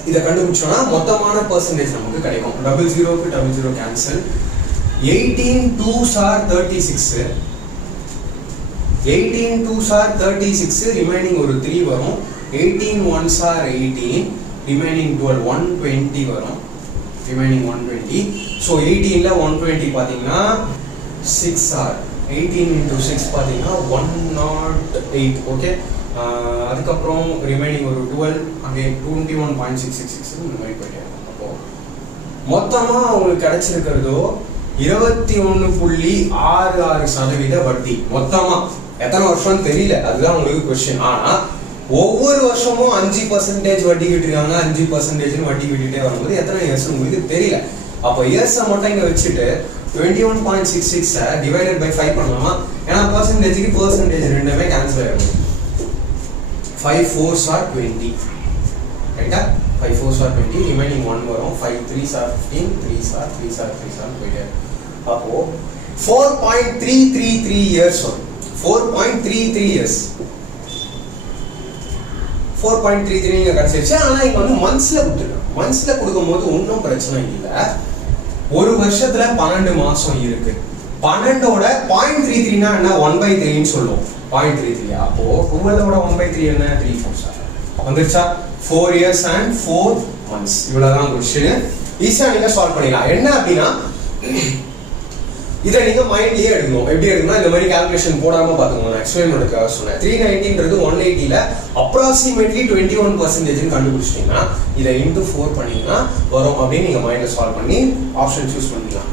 இத கண்டுபிடிச்சோம்னா மொத்தமான பெர்சன்டேஜ் நமக்கு கிடைக்கும். 00 க்கு 00 cancel. 18 2s are 36. 18 2s are 36. Remaining ஒரு 3 வரும். 18 1s are 18. ரிமைனிங் 12 120 வரும். ரிமைனிங் 120. ஸோ 18ல 120 பாத்தீங்கன்னா 6 ஆர் 18 into 6 பாத்தீங்கன்னா 108. ஓகே, அதுக்கப்புறம் ரிமைனிங் ஒரு 12 அங்கே 21.666 இந்த மாதிரி போயிட்டே இருக்கும். அப்போ மொத்தமா உங்களுக்கு கிடைச்சிருக்கிறதோ 21.66% வட்டி. மொத்தமா எத்தனை வருஷம் தெரியல, அதுதான் உங்களுக்கு கொஸ்டின். ஆனா ஒவ்வொரு வருஷமும் 5% வட்டி விட்டுருக்காங்க. 5% வட்டி விட்டுட்டே வரும்போது எத்தனை இயர்ஸ் உங்களுக்கு தெரியல. அப்போ இயர்ஸை மட்டும் இங்க வச்சுட்டு 21.66 டிவைடட் பை 5 பண்ணலாமா? ஏன்னா பெர்சன்டேஜ் ரெண்டுமே கேன்சல் ஆயிடும். 5 4s are 20. ரைட்டா? 5 4s are 20. ரிமைனிங் 1 வரும். 5 3s are 15. 3s are போயிட்டே. அப்போ 4.333 இயர்ஸ் வரும். 4.33 இயர்ஸ். 4.33 நீங்க கிடைச்சிருச்சு. ஆனா இங்க வந்து மந்த்ஸ்ல கொடுத்துருக்காங்க. மந்த்ஸ்ல கொடுக்கும்போது ஒன்றும் பிரச்சனை இல்லை. ஒரு வருஷத்துல 12 மாசம் இருக்கு. 12ஓட 0.33னா என்ன? 1/3ன்னு சொல்லுவோம். 0.33. அப்போ 12ஓட 1/3 என்ன? 3 4s வந்துருச்சா? 4 years and 4 months. இவ்வளவுதான் क्वेश्चन. ஈஸியா நீங்க சால்வ் பண்ணிடலாம். என்ன அப்படின்னா இதை நீங்க மைண்ட்லயே எடுக்கணும். எப்படி எடுக்கணும்? இந்த மாதிரி கால்குலேஷன் போடாம பாத்துக்கோங்க. நான் எக்ஸ்பிளைன் பண்ணதுக்காக சொன்னேன். 390ன்றது 180ல அப்ராக்சிமேட்லி 21% கண்டுபிடிச்சிட்டீங்கன்னா இதை இன்டு 4 பண்ணீங்கன்னா வரும் அப்படின்னு நீங்க மைண்ட்ல சால்வ் பண்ணி ஆப்ஷன் சூஸ் பண்ணிக்கலாம்.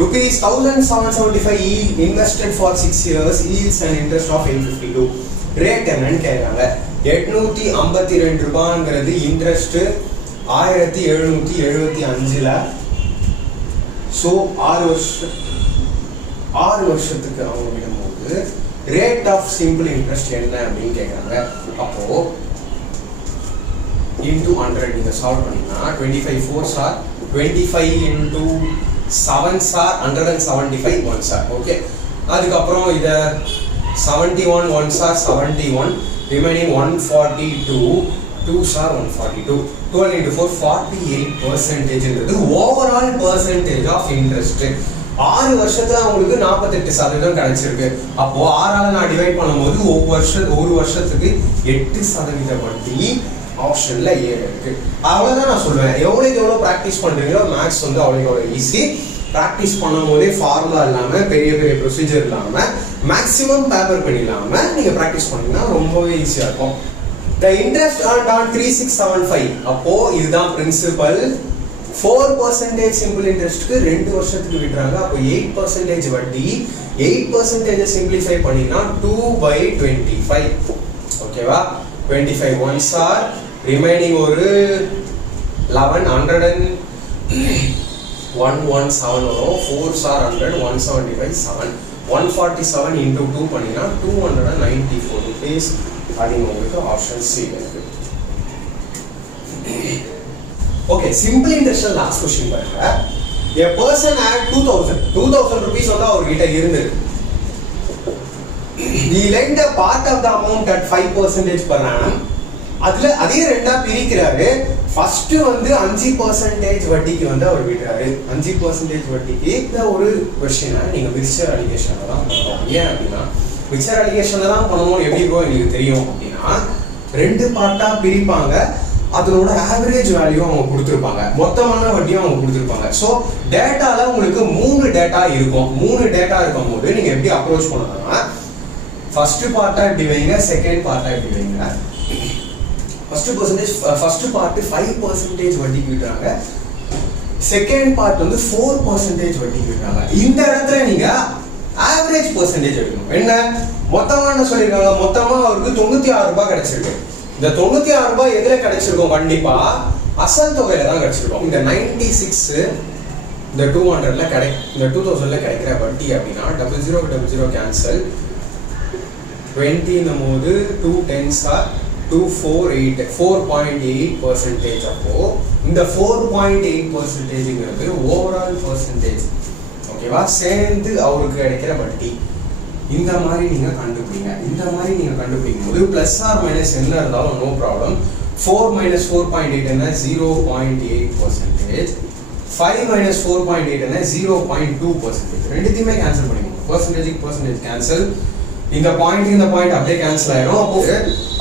Rupees 1775 invested for 6 years yields an interest of 852. Rate என்னன்னு கேக்குறாங்க. 852 ரூபாய்ங்கிறது இன்ட்ரெஸ்ட் 1775ல. சோ 6 வருஷத்துக்கு அவங்க விடும்போது ரேட் ஆஃப் சிம்பிள் இன்ட்ரெஸ்ட் என்ன அப்படின்னு கேக்குறாங்க. அப்போ into 100 நீங்க சால்வ் பண்ணீங்கன்னா 25 4s are 25 into 7s are 175 1s are. Okay, அதுக்கப்புறம் இத 71 1s are 71. Remaining 142 2s are 142. 12 into 4 48%. Overall percentage of interest 6 வருஷத்துல உங்களுக்கு 48% கிடைச்சிருக்கு. அப்போ 6ஆல நான் டிவைட் பண்ணும்போது ஒரு வருஷத்துக்கு 8% வட்டி ஆப்ஷன்ல ஏ இருக்கு. அவ்வளவுதான் நான் சொல்லுவேன். எவ்வளவு பிராக்டிஸ் பண்றீங்களோ மேக்ஸ் வந்து அவ்வளவு ஈஸி. பிராக்டிஸ் பண்ணும்போதே ஃபார்முலா இல்லாம பெரிய ப்ரொசீஜர் இல்லாம மேக்ஸிமம் பேப்பர் பண்ணி இல்லாம நீங்க பிராக்டிஸ் பண்ணீங்கன்னா ரொம்பவே ஈஸியா இருக்கும். The interest earned on 3675. அப்போ இதுதான் பிரின்சிபல். 4% சிம்பிள் இன்ட்ரெஸ்ட்க்கு 2 வருஷத்துக்கு விடுறாங்க. அப்போ 8% வட்டி. 8% சிம்பிளிஃபை பண்ணினா 2/25. ஓகேவா? 25 1s are ரிமைனிங் ஒரு 11 117 வரும். 4s are 100 175 7 147 into 2 பண்ணினா 294 rupees. அப்படிங்க உங்களுக்கு ஆப்ஷன் சி இருக்கு. Okay, simple interest last question பாருங்க. a person had 2000 rupees வந்து அவர்கிட்ட இருந்திருக்கு. he lent a part of the amount at 5% per annum. அதுல அதே ரெண்டா பிரிக்கிறாரு. ஃபர்ஸ்ட் வந்து 5% வட்டிக்கு வந்து அவர் விடுறாரு. 5% வட்டிக்கு. இந்த ஒரு क्वेश्चन நீங்க மிக்சர் அலிகேஷன்ல தான் பண்ணணும். ஏன் அப்படின்னா மிக்சர் அலிகேஷன்ல தான் பண்ணணும். எப்படி ப்ரோ எனக்கு தெரியும் அப்படின்னா ரெண்டு பார்ட்டா பிரிப்பாங்க. அதனோட ஆவரேஜ் வேல்யூ அவங்க கொடுத்துருப்பாங்க, மொத்தமான வட்டியும் அவங்க கொடுத்துருப்பாங்க. ஸோ டேட்டால உங்களுக்கு 3 டேட்டா இருக்கும். 3 டேட்டா இருக்கும் போது நீங்க எப்படி அப்ரோச் பண்ணணும்னா ஃபர்ஸ்ட் பார்ட்டா எப்படி வைங்க, செகண்ட் பார்ட்டா எப்படி வைங்க. ஃபர்ஸ்ட் பார்ட் 5% வட்டிக்கு விடுறாங்க, செகண்ட் பார்ட் வந்து 4% வட்டிக்கு விடுறாங்க. இந்த இடத்துல நீங்க ஆவரேஜ் பெர்சன்டேஜ் எடுக்கணும். என்ன மொத்தமா என்ன சொல்லிருக்காங்க, மொத்தமா அவருக்கு 96 ரூபாய் கிடைச்சிருக்கு. இந்த 96 ரூபாய் எதுல கிடைச்சிருக்கும், கண்டிப்பா அசல் தொகையில தான் கிடைச்சிருக்கும். இந்த 96 இந்த 200ல இந்த 2000ல கிடைக்கிற வட்டி அப்படின்னா 0000 கேன்சல் 20 போது 2 10s are 248 4.8%. அப்போ இந்த 4.8%ங்கிறது ஓவரால் பெர்சன்டேஜ். ஓகேவா, சேர்ந்து அவருக்கு கிடைக்கிற வட்டி. இந்த மாதிரி நீங்க கண்டுபிடிங்க. இந்த மாதிரி நீங்க கண்டுபிடிக்கும் போது பிளஸ் ஆர் மைனஸ் என்ன இருந்தாலும் நோ ப்ராப்ளம். 4 - 4.8 என்ன 0.8%, 5 - 4.8 என்ன 0.2%. ரெண்டுத்தையுமே கேன்சல் பண்ணிக்கணும். பெர்சன்டேஜ் கேன்சல், இந்த பாயிண்ட் அப்படியே கேன்சல் ஆயிடும். அப்போ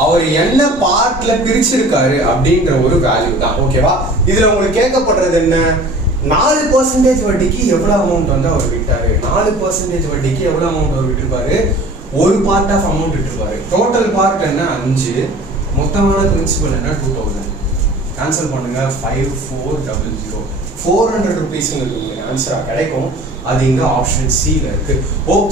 அவர் என்ன பார்ட்ல பிரிச்சிருக்காரு அப்படின்ற ஒரு வேல்யூ தான். ஓகேவா, இதுல உங்களுக்கு கேட்கப்படுறது என்ன, 4% வட்டிக்கு எவ்வளவு அமௌண்ட் வந்து அவர் விட்டாரு. 4% வட்டிக்கு எவ்வளவு அமௌண்ட் அவர் விட்டுருப்பாரு, ஒரு பார்ட் ஆஃப் அமௌண்ட் விட்டுருப்பாரு. டோட்டல் பார்ட் என்ன 5, மொத்தமான பிரின்சிபல் என்ன 2000. கேன்சல் பண்ணுங்க 5400. 400 rupeesங்கிறது உங்களுக்கு ஆன்சரா கிடைக்கும். அது இங்க ஆப்ஷன் சில இருக்கு.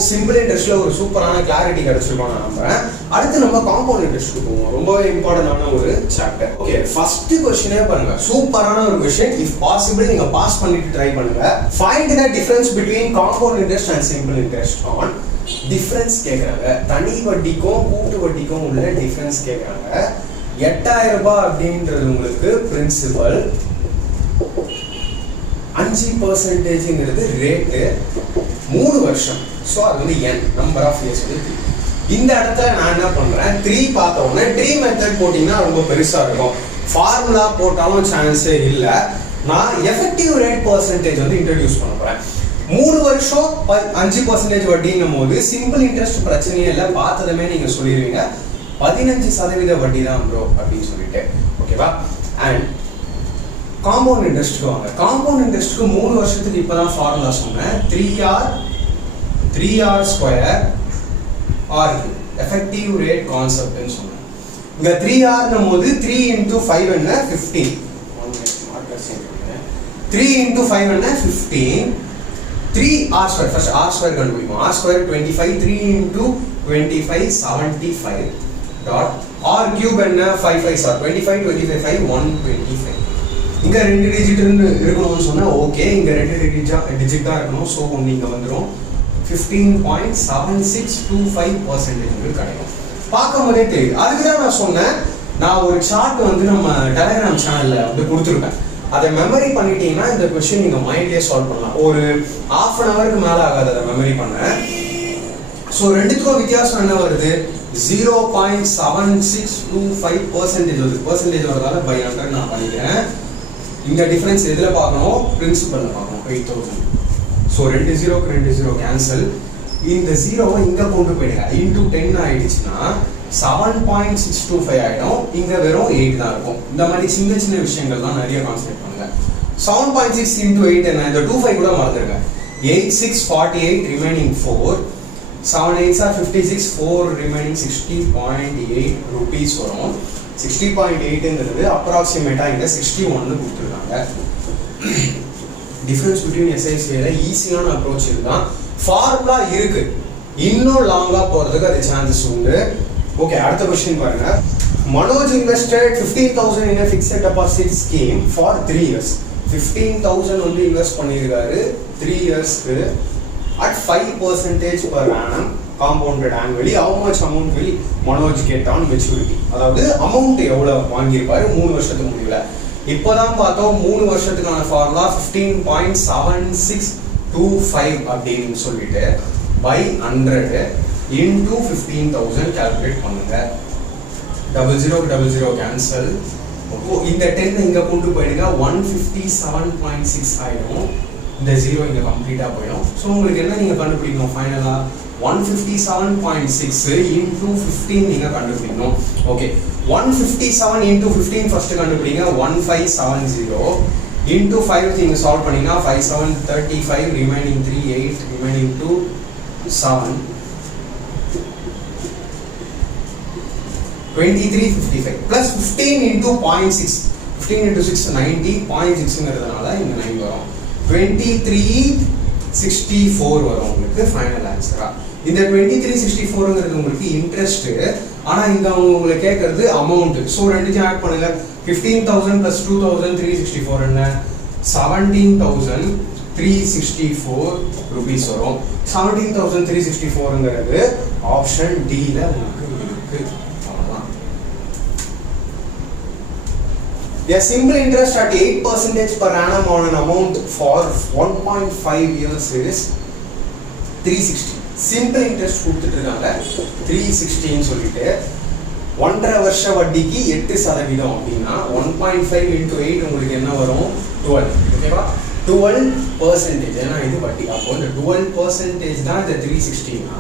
சிம்பிள் இன்ட்ரெஸ்ட்ல ஒரு சூப்பரான கிளாரிட்டி கிடைச்சிருக்கோம் நான் நம்புறேன். அடுத்து நம்ம காம்பவுண்ட் இன்ட்ரெஸ்ட் போவோம். ரொம்பவே இம்பார்ட்டன்டான ஒரு சாப்டர். ஓகே, ஃபர்ஸ்ட் क्वेश्चனே பாருங்க, சூப்பரான ஒரு क्वेश्चन. இஃப் பாசிபிள் நீங்க பாஸ் பண்ணிட்டு ட்ரை பண்ணுங்க. Find the difference between compound interest and simple interest on. Difference கேக்குறாங்க, தனி வட்டிக்கும் கூட்டு வட்டிக்கும் உள்ள டிஃபரன்ஸ் கேக்குறாங்க. 8000 ரூபாய் அப்படின்றது உங்களுக்கு பிரின்சிபல், 5%ங்கிறது ரேட்டு, 3 வருஷம். ஸோ அது வந்து n நம்பர் ஆஃப் இயர்ஸ் வந்து 3. இந்த இடத்துல நான் என்ன பண்றேன், 3 பார்த்த உடனே ட்ரீ மெத்தட் போட்டீங்கன்னா ரொம்ப பெருசா இருக்கும். ஃபார்முலா போட்டாலும் சான்ஸே இல்லை. நான் எஃபெக்டிவ் ரேட் பெர்சன்டேஜ் வந்து இன்ட்ரடியூஸ் பண்ண போறேன். 3 வருஷம் 5% வட்டிங்கும் போது சிம்பிள் இன்ட்ரெஸ்ட் பிரச்சனையே இல்லை. பார்த்ததுமே நீங்க சொல்லிடுவீங்க 15% வட்டி தான் ப்ரோ அப்படின்னு சொல்லிட்டு. ஓகேவா, அண்ட் காம்பவுண்ட் இன்ட்ரெஸ்ட்க்கு வாங்க. காம்பவுண்ட் இன்ட்ரெஸ்ட்க்கு 3 வருஷத்துக்கு இப்பதான் ஃபார்முலா சொன்னேன். 3r square R effective rate கான்செப்ட்னு சொன்னேன். இங்க 3r போது 3 × 5 என்ன 15. 3 × 5 என்ன 15. 3r square, first r square கண்டுபிடிப்போம். r square 25, 3 × 25 75 dot r cube என்ன 5 5 are 25 25 5 125. இங்க 2 டிஜிட் இருக்கணும்னு சொன்னா ஓகே, இங்க 2 டிஜிட் தான் இருக்கணும். ஸோ நீங்க வந்துடும் 15.7625% கிடைக்கும். பார்க்கும் போதே தெரியுது. அதுக்குதான் நான் சொன்னேன், நான் ஒரு சார்ட் வந்து நம்ம டெலிகிராம் சேனல்ல வந்து கொடுத்துருப்பேன். அதை மெமரி பண்ணிட்டீங்கன்னா இந்த கொஸ்டின் நீங்க மைண்ட்லயே சால்வ் பண்ணலாம். ஒரு 1/2 hour மேல ஆகாது அதை மெமரி பண்ண. ஸோ ரெண்டுத்துக்கும் வித்தியாசம் என்ன வருது, 0.7625% வருது. பெர்சன்டேஜ் வரதால பை 100 நான் பண்ணிக்கிறேன். இந்த டிஃபரன்ஸ் எதுல பார்க்கணும், பிரின்சிபல்ல பார்க்கணும். 8000. ஸோ 2 0க்கு 2 0 கேன்சல். இந்த 0வை இங்க கொண்டு போயிடுங்க. இன்டூ 10 ஆயிடுச்சுன்னா 7.625 ஆயிடும். இங்க வெறும் 8 தான் இருக்கும். இந்த மாதிரி சின்ன சின்ன விஷயங்கள் தான் நிறைய கான்சென்ட்ரேட் பண்ணுங்க. 7.6 × 8 என்ன, இந்த 25 கூட மறந்துருங்க. 8 6 48 remaining 4, 7 8s are 56, 4 remaining 60.8 rupees வரும். 60.8ங்கிறது அப்ராக்சிமேட்டா இங்க 61 கொடுத்துருக்காங்க. டிஃபரன்ஸ் பிட்வீன் எஸ்ஐசில ஈஸியான அப்ரோச் இதுதான். ஃபார்முலா இருக்கு, இன்னும் லாங்கா போறதுக்கு அது சான்சஸ் உண்டு. ஓகே, அடுத்த क्वेश्चन பாருங்க. Manoj invested 15,000 in a fixed deposit scheme for 3 years. 15,000 வந்து இன்வெஸ்ட் பண்ணிருக்காரு 3 இயர்ஸ்க்கு at 5% per annum compounded annually. How much amount will Manoj get on maturity? அதாவது அமௌண்ட் எவ்வளவு வாங்கியிருப்பாரு 3 வருஷத்துக்கு முடியல. இப்போதான் பார்த்தோம் 3 வருஷத்துக்கான ஃபார்முலா 15.7625 அப்படின்னு சொல்லிட்டு by 100 into 15,000 calculate பண்ணுங்க. 00 cancel. இந்த 10 இங்க கொண்டு போயிடுங்க 157.6 ஆயிடும். இந்த 0 இங்க கம்ப்ளீட்டா போயிடும். சோ உங்களுக்கு என்ன நீங்க கண்டுபிடிக்கணும் ஃபைனலா 157.6 into 15 நீங்க கண்டுபிடிக்கணும். ஓகே 157 into 15 ஃபர்ஸ்ட் கண்டுபிடிங்க 1570 into 5 நீங்க சால்வ் பண்ணீங்கன்னா 5735 remaining 3 8 remaining 2 7 2355 plus 15 into 0.6 15 into 6 90 0.6 ங்கிறதுனால இங்க 9 வரும் 2364 வரும் உங்களுக்கு ஃபைனல் ஆன்சரா. இந்த 2364ங்கிறது உங்களுக்கு இன்ட்ரெஸ்ட், ஆனா இங்க உங்களுக்கு கேக்குறது அமௌண்ட். சோ ரெண்டுத்தையும் ஆட் பண்ணுங்க 15000 plus 2364 என்ன 17364 rupees வரும். 17364ங்கிறது ஆப்ஷன் டி ல உங்களுக்கு இருக்கு. A simple interest at 8% per annum on an amount for 1.5 years is 360. Simple interest கொடுத்துட்டு இருக்காங்க 360 ன்னு சொல்லிட்டு 1.5 வருஷ வட்டிக்கு 8% அப்படின்னா 1.5 into 8 உங்களுக்கு என்ன வரும் 12. ஓகேவா 12% ஏன்னா இது வட்டி. அப்போ இந்த 12% தான் இந்த 360னா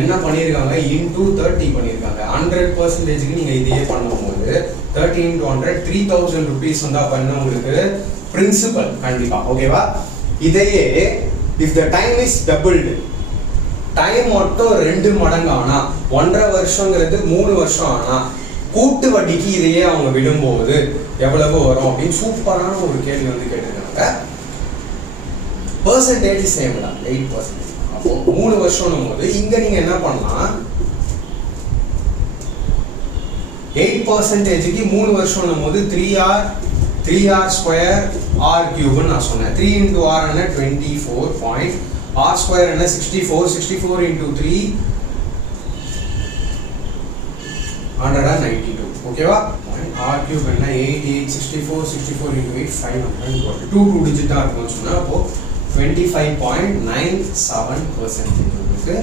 என்ன பண்ணிருக்காங்க into 30 பண்ணிருக்காங்க. 100%க்கு நீங்க இதையே பண்ணும்போது 30 into 100 3000 rupees வந்தா பண்ண உங்களுக்கு பிரின்சிபல் கண்டிப்பா. ஓகேவா இதையே if the time is doubled time மட்டும் 2 மடங்கு ஆனா 1.5 வருஷங்கிறது 3 வருஷம் ஆனா கூட்டு வட்டிக்கு இதையே அவங்க விடும்போது எவ்வளவு வரும் அப்படின்னு சூப்பரான ஒரு கேள்வி வந்து கேட்டிருக்காங்க. பெர்சன்டேஜ் சேம் தான் 8%. அப்போ 3 வருஷம்னும் போது இங்க நீங்க என்ன பண்ணலாம் 8%க்கு 3 வருஷம்னும் போது 3r ஸ்கொயர் r கியூப்னு நான் சொன்னேன். 3 into r என்ன 24. r ஸ்கொயர் என்ன 64 into 3 192. ஓகேவா r கியூப் என்ன 8 64 into 8 500 2 டிஜிட்டா இருக்கும்னு சொன்னா அப்போ 25.97% இருக்கு.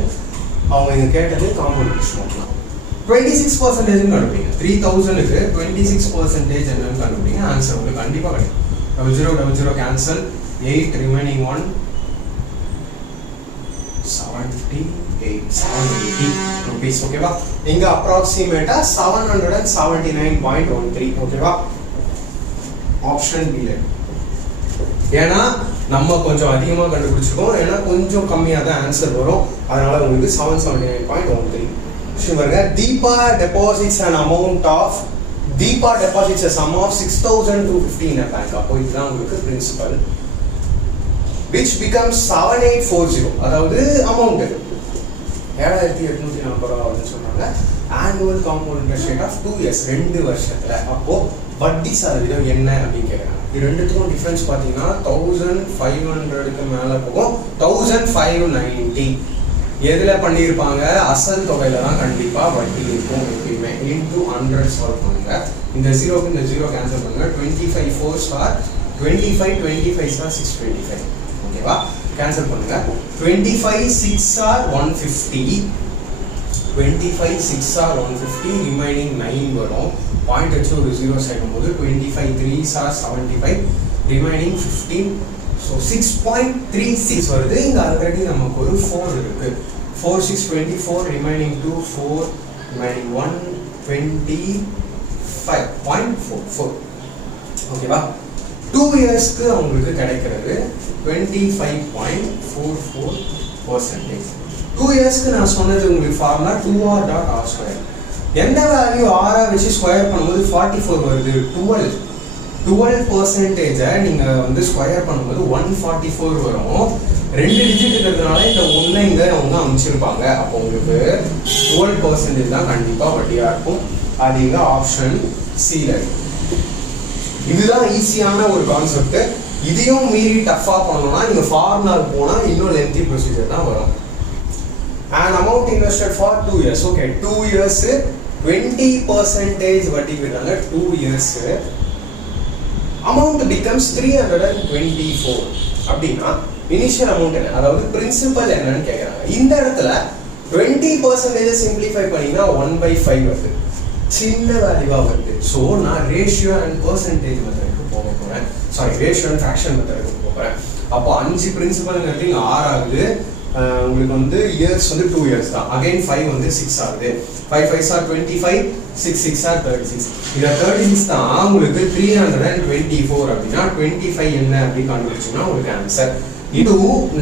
அவங்க இங்க கேட்டது காம்பவுண்ட் பண்ணலாம். 26% கண்டுபிடிங்க 3000க்கு 26% என்னன்னு கண்டுபிடிங்க. ஆன்சர் உங்களுக்கு கண்டிப்பா கிடைக்கும். 00 கேன்சல் 8 remaining 1 780 rupees. ஓகேவா இங்க அப்ராக்ஸிமேட்டா 779.13. ஓகேவா ஆப்ஷன் பி ல. ஏன்னா நம்ம கொஞ்சம் அதிகமா கண்டுபிடிச்சிருக்கோம், ஏன்னா கொஞ்சம் கம்மியா தான் ஆன்சர் வரும், அதனால உங்களுக்கு 779.13. பாருங்க Deepa deposits an amount of Deepa deposits a sum of 6250 in a bank. அப்போ இதுதான் உங்களுக்கு பிரின்சிபல் which becomes 7840. அதாவது அமௌண்ட் 7840 ரூபாய்னு சொன்னாங்க. annual compound interest rate of 2 years 2 வருஷத்துல. அப்போ வட்டி சதவீதம் என்ன அப்படின்னு கேக்குறாங்க. இது ரெண்டுத்துக்கும் டிஃபரன்ஸ் பாத்தீங்கன்னா 1500க்கு மேல போகும் 1590. எதுல பண்ணிருப்பாங்க அசல் தொகையில தான் கண்டிப்பா வட்டி இருக்கும் எப்பயுமே. into 100 சால்வ் பண்ணுங்க. இந்த 0க்கு இந்த 0 கேன்சல் பண்ணுங்க. 25 4 ஸ்டார் 25 25 ஸ்டார் 625. ஓகேவா கேன்சல் பண்ணுங்க. 25 6 ஆர் 150 25 6 ஆர் 150 ரிமைனிங் 9 வரும். பாயிண்ட் வச்சு ஒரு 0 சேர்க்கும்போது 25 3 ஆர் 75 ரிமைனிங் 15. ஸோ 6.36 வருது. இங்க ஆல்ரெடி நமக்கு ஒரு 4 இருக்கு. 4 6 24 ரிமைனிங் 2 4 ரிமைனிங் 1 25.44. ஓகேவா 2 இயர்ஸ்க்கு உங்களுக்கு கிடைக்கிறது 25.44%. 2 இயர்ஸ்க்கு நான் சொன்னது உங்களுக்கு ஃபார்முலா 2r.r ஸ்கொயர். எந்த வேல்யூ r வச்சு ஸ்கொயர் பண்ணும்போது 44 வருது. 12% நீங்க வந்து ஸ்கொயர் பண்ணும்போது 144 வரும். 2 டிஜிட் இருக்கிறதுனால இந்த 1 இங்க அவங்க அமைச்சிருப்பாங்க. அப்போ உங்களுக்கு 12% தான் கண்டிப்பா வட்டியா இருக்கும். அது இங்க ஆப்ஷன் சி ல இருக்கு. இதுதான் ஈஸியான ஒரு கான்செப்ட். இதையும் மீறி டஃபா பண்ணணும்னா நீங்க ஃபார்முலாக்கு போனா இன்னும் லென்த்தி ப்ரொசீஜர் தான் வரும். an amount invested for 2 years. Okay 2 years 20% வட்டி விடுறாங்க. 2 இயர்ஸ் amount becomes 324 அப்படின்னா இனிஷியல் அமௌண்ட் என்ன, அதாவது பிரின்சிபல் என்னன்னு கேட்குறாங்க. இந்த இடத்துல 20% சிம்பிளிஃபை பண்ணிங்கன்னா 1/5 வருது, சின்ன வேல்யூவாக வருது. ஸோ நான் ரேஷியோ அண்ட் பர்சன்டேஜ் மெத்தடுக்கு போக போகிறேன், சாரி ரேஷியோ அண்ட் ஃப்ராக்ஷன் மெத்தடுக்கு போகிறேன். அப்போ 5 பிரின்சிபல்ங்கிறது இங்கே 6 ஆகுது. உங்களுக்கு வந்து இயர்ஸ் வந்து 2 இயர்ஸ் தான். அகைன் 5 வந்து 6 ஆகுது. 5 5s are 25, 6 6 are 36. இதை 36 தான் உங்களுக்கு 324 அப்படின்னா 25 என்ன அப்படி கண்டுபிடிச்சோம்னா உங்களுக்கு ஆன்சர். இன்டூ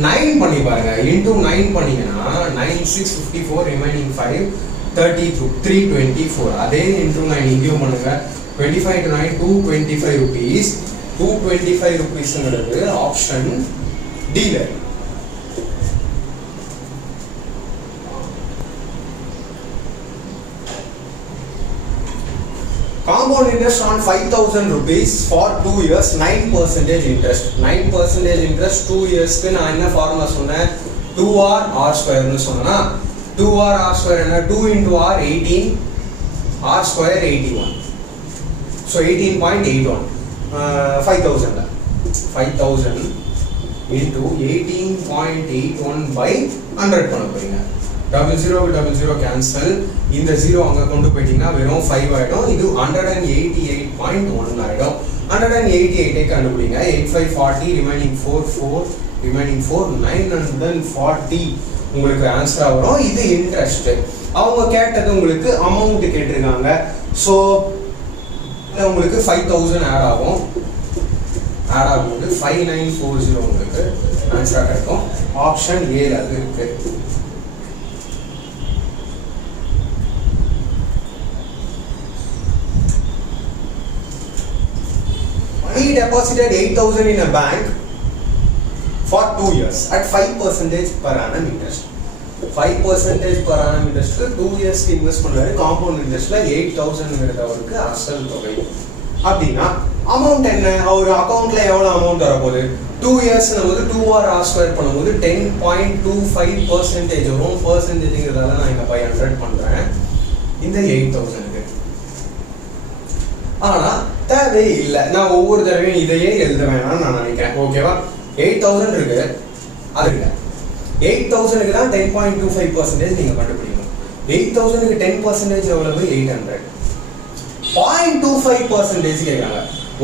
9 பண்ணி பாருங்க. இன்டூ 9 பண்ணீங்கன்னா 9 6 54 ரிமைனிங் 5 32 324. அதே இன்டூ 9 இங்கேயும் பண்ணுங்க. 25 to 9 225 rupees. 225 rupeesங்கிறது ஆப்ஷன் டில. Compound interest on 5,000 rupees for 2 years, 9% interest. 9% interest 2 years க்கு நான் என்ன ஃபார்முலா சொன்னேன், 2r r square னு சொன்னா 2r r square என்ன, 2 into r 18, r square 81. So 18.81. 5,000 into 18.81 by 100 பண்ண போறீங்க. 00 cancel. இந்த 0 அங்க கொண்டு போயிட்டீங்கன்னா வெறும் 5 ஆயிடும். இது 188.1 ஆயிடும். 188 கண்டுபிடிங்க. 8540 ரிமைனிங் 4 940 உங்களுக்கு ஆன்சர் வரும். இது இன்ட்ரெஸ்ட். அவங்க கேட்டது உங்களுக்கு அமௌண்ட் கேட்டிருக்காங்க. ஸோ உங்களுக்கு 5000 ஆட் ஆகும். ஆட் ஆகும்போது 5940 உங்களுக்கு ஆன்சர் கிடைக்கும். ஆப்ஷன் ஏல அது இருக்கு. He deposited 8,000 in a bank for 2 years at 5% per annum interest. 5% per annum interest 2 years invest பண்றாரு. காம்பவுண்ட் இன்ட்ரெஸ்ட்ல 8,000ங்கிறது அவருக்கு அசல் தொகை. அப்படின்னா அமௌண்ட் என்ன, அவர் அக்கவுண்ட்ல எவ்வளவு அமௌண்ட் வரப்போகுது, 2 இயர்ஸ் போது 2r r square பண்ணும்போது 10.25% வரும். பர்சன்டேஜ்ங்கிறதால நான் இங்க 500 பண்றேன் இந்த 8,000க்கு. ஆனா தேவை இல்லை, நான் ஒவ்வொரு தடவையும் இதையே எழுத வேணாம்னு நான் நினைக்கிறேன். ஓகேவா, 8,000 இருக்கு, அது இல்லை 8,000க்கு தான் 10.25% நீங்க கண்டுபிடிக்கணும். 8,000க்கு 10% எவ்வளவு, 800. 0.25% கேட்குறாங்க.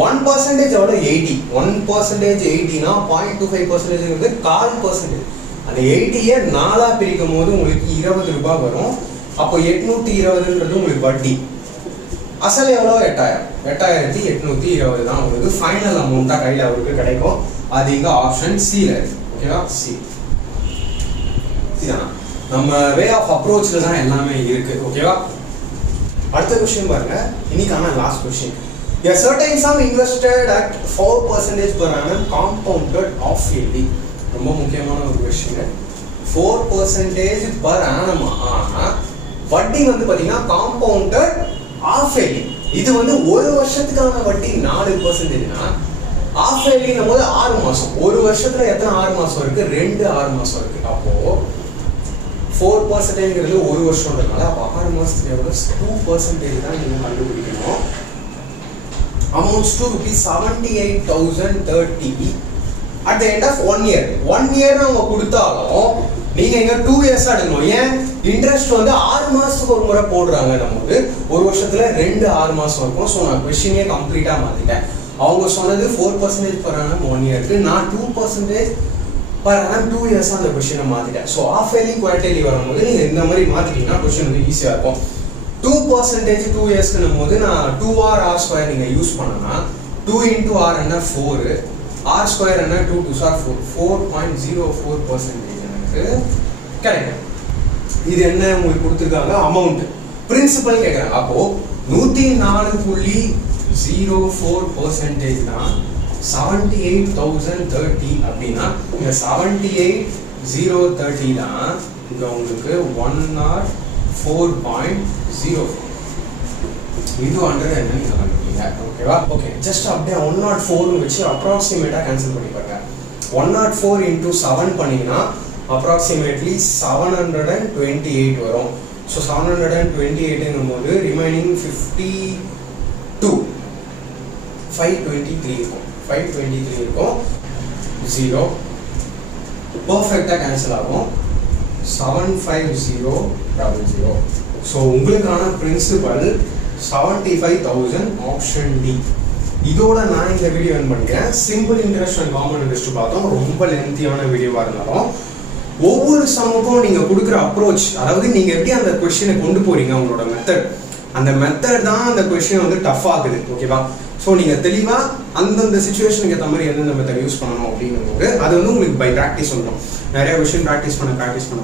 1% எவ்வளவு, 80. 1% 80னா 0.25% 1/4%. அந்த 80யை 4ஆ பிரிக்கும் போது உங்களுக்கு 20 ரூபாய் வரும். அப்போ 820ன்றது உங்களுக்கு வட்டி. அசல் எவ்வளோ, 8,820 தான் உங்களுக்கு ஃபைனல் அமௌண்ட்டாக கையில் அவருக்கு கிடைக்கும். அது இங்கே ஆப்ஷன் சியில் இருக்கு. ஓகேவா, சி தான் நம்ம வே ஆஃப் அப்ரோச்சில் தான் எல்லாமே இருக்கு. ஓகேவா, அடுத்த கொஸ்டின் பாருங்க. இன்னைக்கான last question. A certain sum invested at 4% per annum compounded half yearly. ரொம்ப முக்கியமான ஒரு கொஸ்டின். 4% per annum. ஆனா வட்டி வந்து பாத்தீங்கன்னா காம்பவுண்டட் half yearly. இது வந்து ஒரு வருஷத்துக்கான வட்டி 4%னா half yearly போது 6 மாசம். ஒரு வருஷத்துல எத்தனை 6 மாசம் இருக்கு, 2 6 மாசம் இருக்கு. அப்போ 4%ங்கிறது ஒரு வருஷம்ன்றதுனால அப்போ 6 மாசத்துக்கு எவ்வளவு, 2% தான் நீங்க கண்டுபிடிக்கணும். amounts to rupees 78,030 at the end of 1 year. 1 year அவங்க கொடுத்தாலும் நீங்க இங்க 2 இயர்ஸ் எடுக்கணும். ஏன், இன்ட்ரெஸ்ட் வந்து 6 மாசத்துக்கு ஒரு முறை போடுறாங்க. நமக்கு ஒரு வருஷத்துல 2 6 மாசம் இருக்கும். ஸோ நான் கொஸ்டினே கம்ப்ளீட்டா மாத்திட்டேன். அவங்க சொன்னது 4% per annum 1 year. நான் 2% per annum 2 years அந்த கொஸ்டினை மாத்திட்டேன். ஸோ half yearly quarterly வரும்போது நீங்க இந்த மாதிரி மாத்திட்டீங்கன்னா கொஸ்டின் வந்து ஈஸியா இருக்கும். 2% 2 இயர்ஸ்க்குன்னும் போது நான் 2r r square நீங்க யூஸ் பண்ணனா 2 into r என்ன 4, r square என்ன 2 2s are 4.04% எனக்கு கிடைக்கும். இது என்ன உங்களுக்கு கொடுத்திருக்காங்க, அமௌண்ட். பிரின்சிபல் கேக்குறாங்க. அப்போ 104.04% தான் 78,030 அப்படின்னா இந்த 78,030 தான் இங்க உங்களுக்கு 104.04. இது 100 என்ன நீங்க கண்டுபிடிங்க. ஓகேவா, ஓகே. ஜஸ்ட் அப்படியே 104 வச்சு அப்ராக்சிமேட்டா கேன்சல் பண்ணி பாருங்க. 104 into 7 பண்ணீங்கன்னா அப்ராக்சிமேட்லி 728 வரும். ஸோ 728 போது ரிமைனிங் 52 523 இருக்கும். 523 இருக்கும். 0 பர்ஃபெக்டாக கேன்சல் ஆகும். 75000. ஸோ உங்களுக்கான பிரின்சிபல் 75,000 ஆப்ஷன் டி. இதோட நான் இந்த வீடியோ என் பண்ணிக்கிறேன். Simple interest and common interest பார்த்தோம். ரொம்ப லென்த்தியான வீடியோவாக இருந்தாலும் ஒவ்வொரு சமுக்கும் நீங்கள் கொடுக்குற அப்ரோச், அதாவது நீங்கள் எப்படி அந்த கொஸ்டினை கொண்டு போறீங்க, உங்களோட மெத்தட், அந்த மெத்தட் தான் அந்த கொஸ்டின் வந்து டஃப் ஆகுது. ஓகேவா? ஸோ நீங்கள் தெளிவாக அந்தந்த சுச்சுவேஷனுக்கு ஏற்ற மாதிரி எந்தெந்த மெத்தட் யூஸ் பண்ணணும் அப்படிங்கும்போது அது வந்து உங்களுக்கு பை ப்ராக்டிஸ் வந்துடும். நிறைய கொஸ்டின் ப்ராக்டிஸ் பண்ண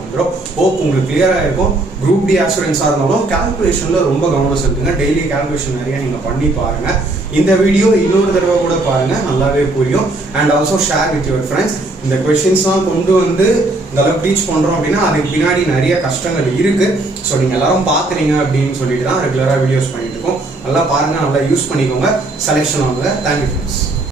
வந்துடும். ஹோப் உங்களுக்கு கிளியராக இருக்கும். குரூப் டி ஆஸ்பிரன்ஸாக இருந்தாலும் கால்குலேஷனில் ரொம்ப கவனம் செலுத்துங்க. டெய்லி கால்குலேஷன் நிறைய நீங்கள் பண்ணி பாருங்கள். இந்த வீடியோ இன்னொரு தடவை கூட பாருங்கள், நல்லாவே புரியும். And also share with your friends. இந்த கொஸ்டின்ஸ்லாம் கொண்டு வந்து இந்த அளவுக்கு ரீச் பண்ணுறோம் அப்படின்னா அதுக்கு பின்னாடி நிறைய கஷ்டங்கள் இருக்குது. ஸோ நீங்கள் எல்லாரும் பார்க்குறீங்க அப்படின்னு சொல்லிட்டு தான் ரெகுலராக வீடியோஸ் பண்ணிட்டு இருக்கோம். நல்லா பாருங்கள், நல்லா யூஸ் பண்ணிக்கோங்க, செலெக்ஷன் ஆகுங்க. Thank you friends.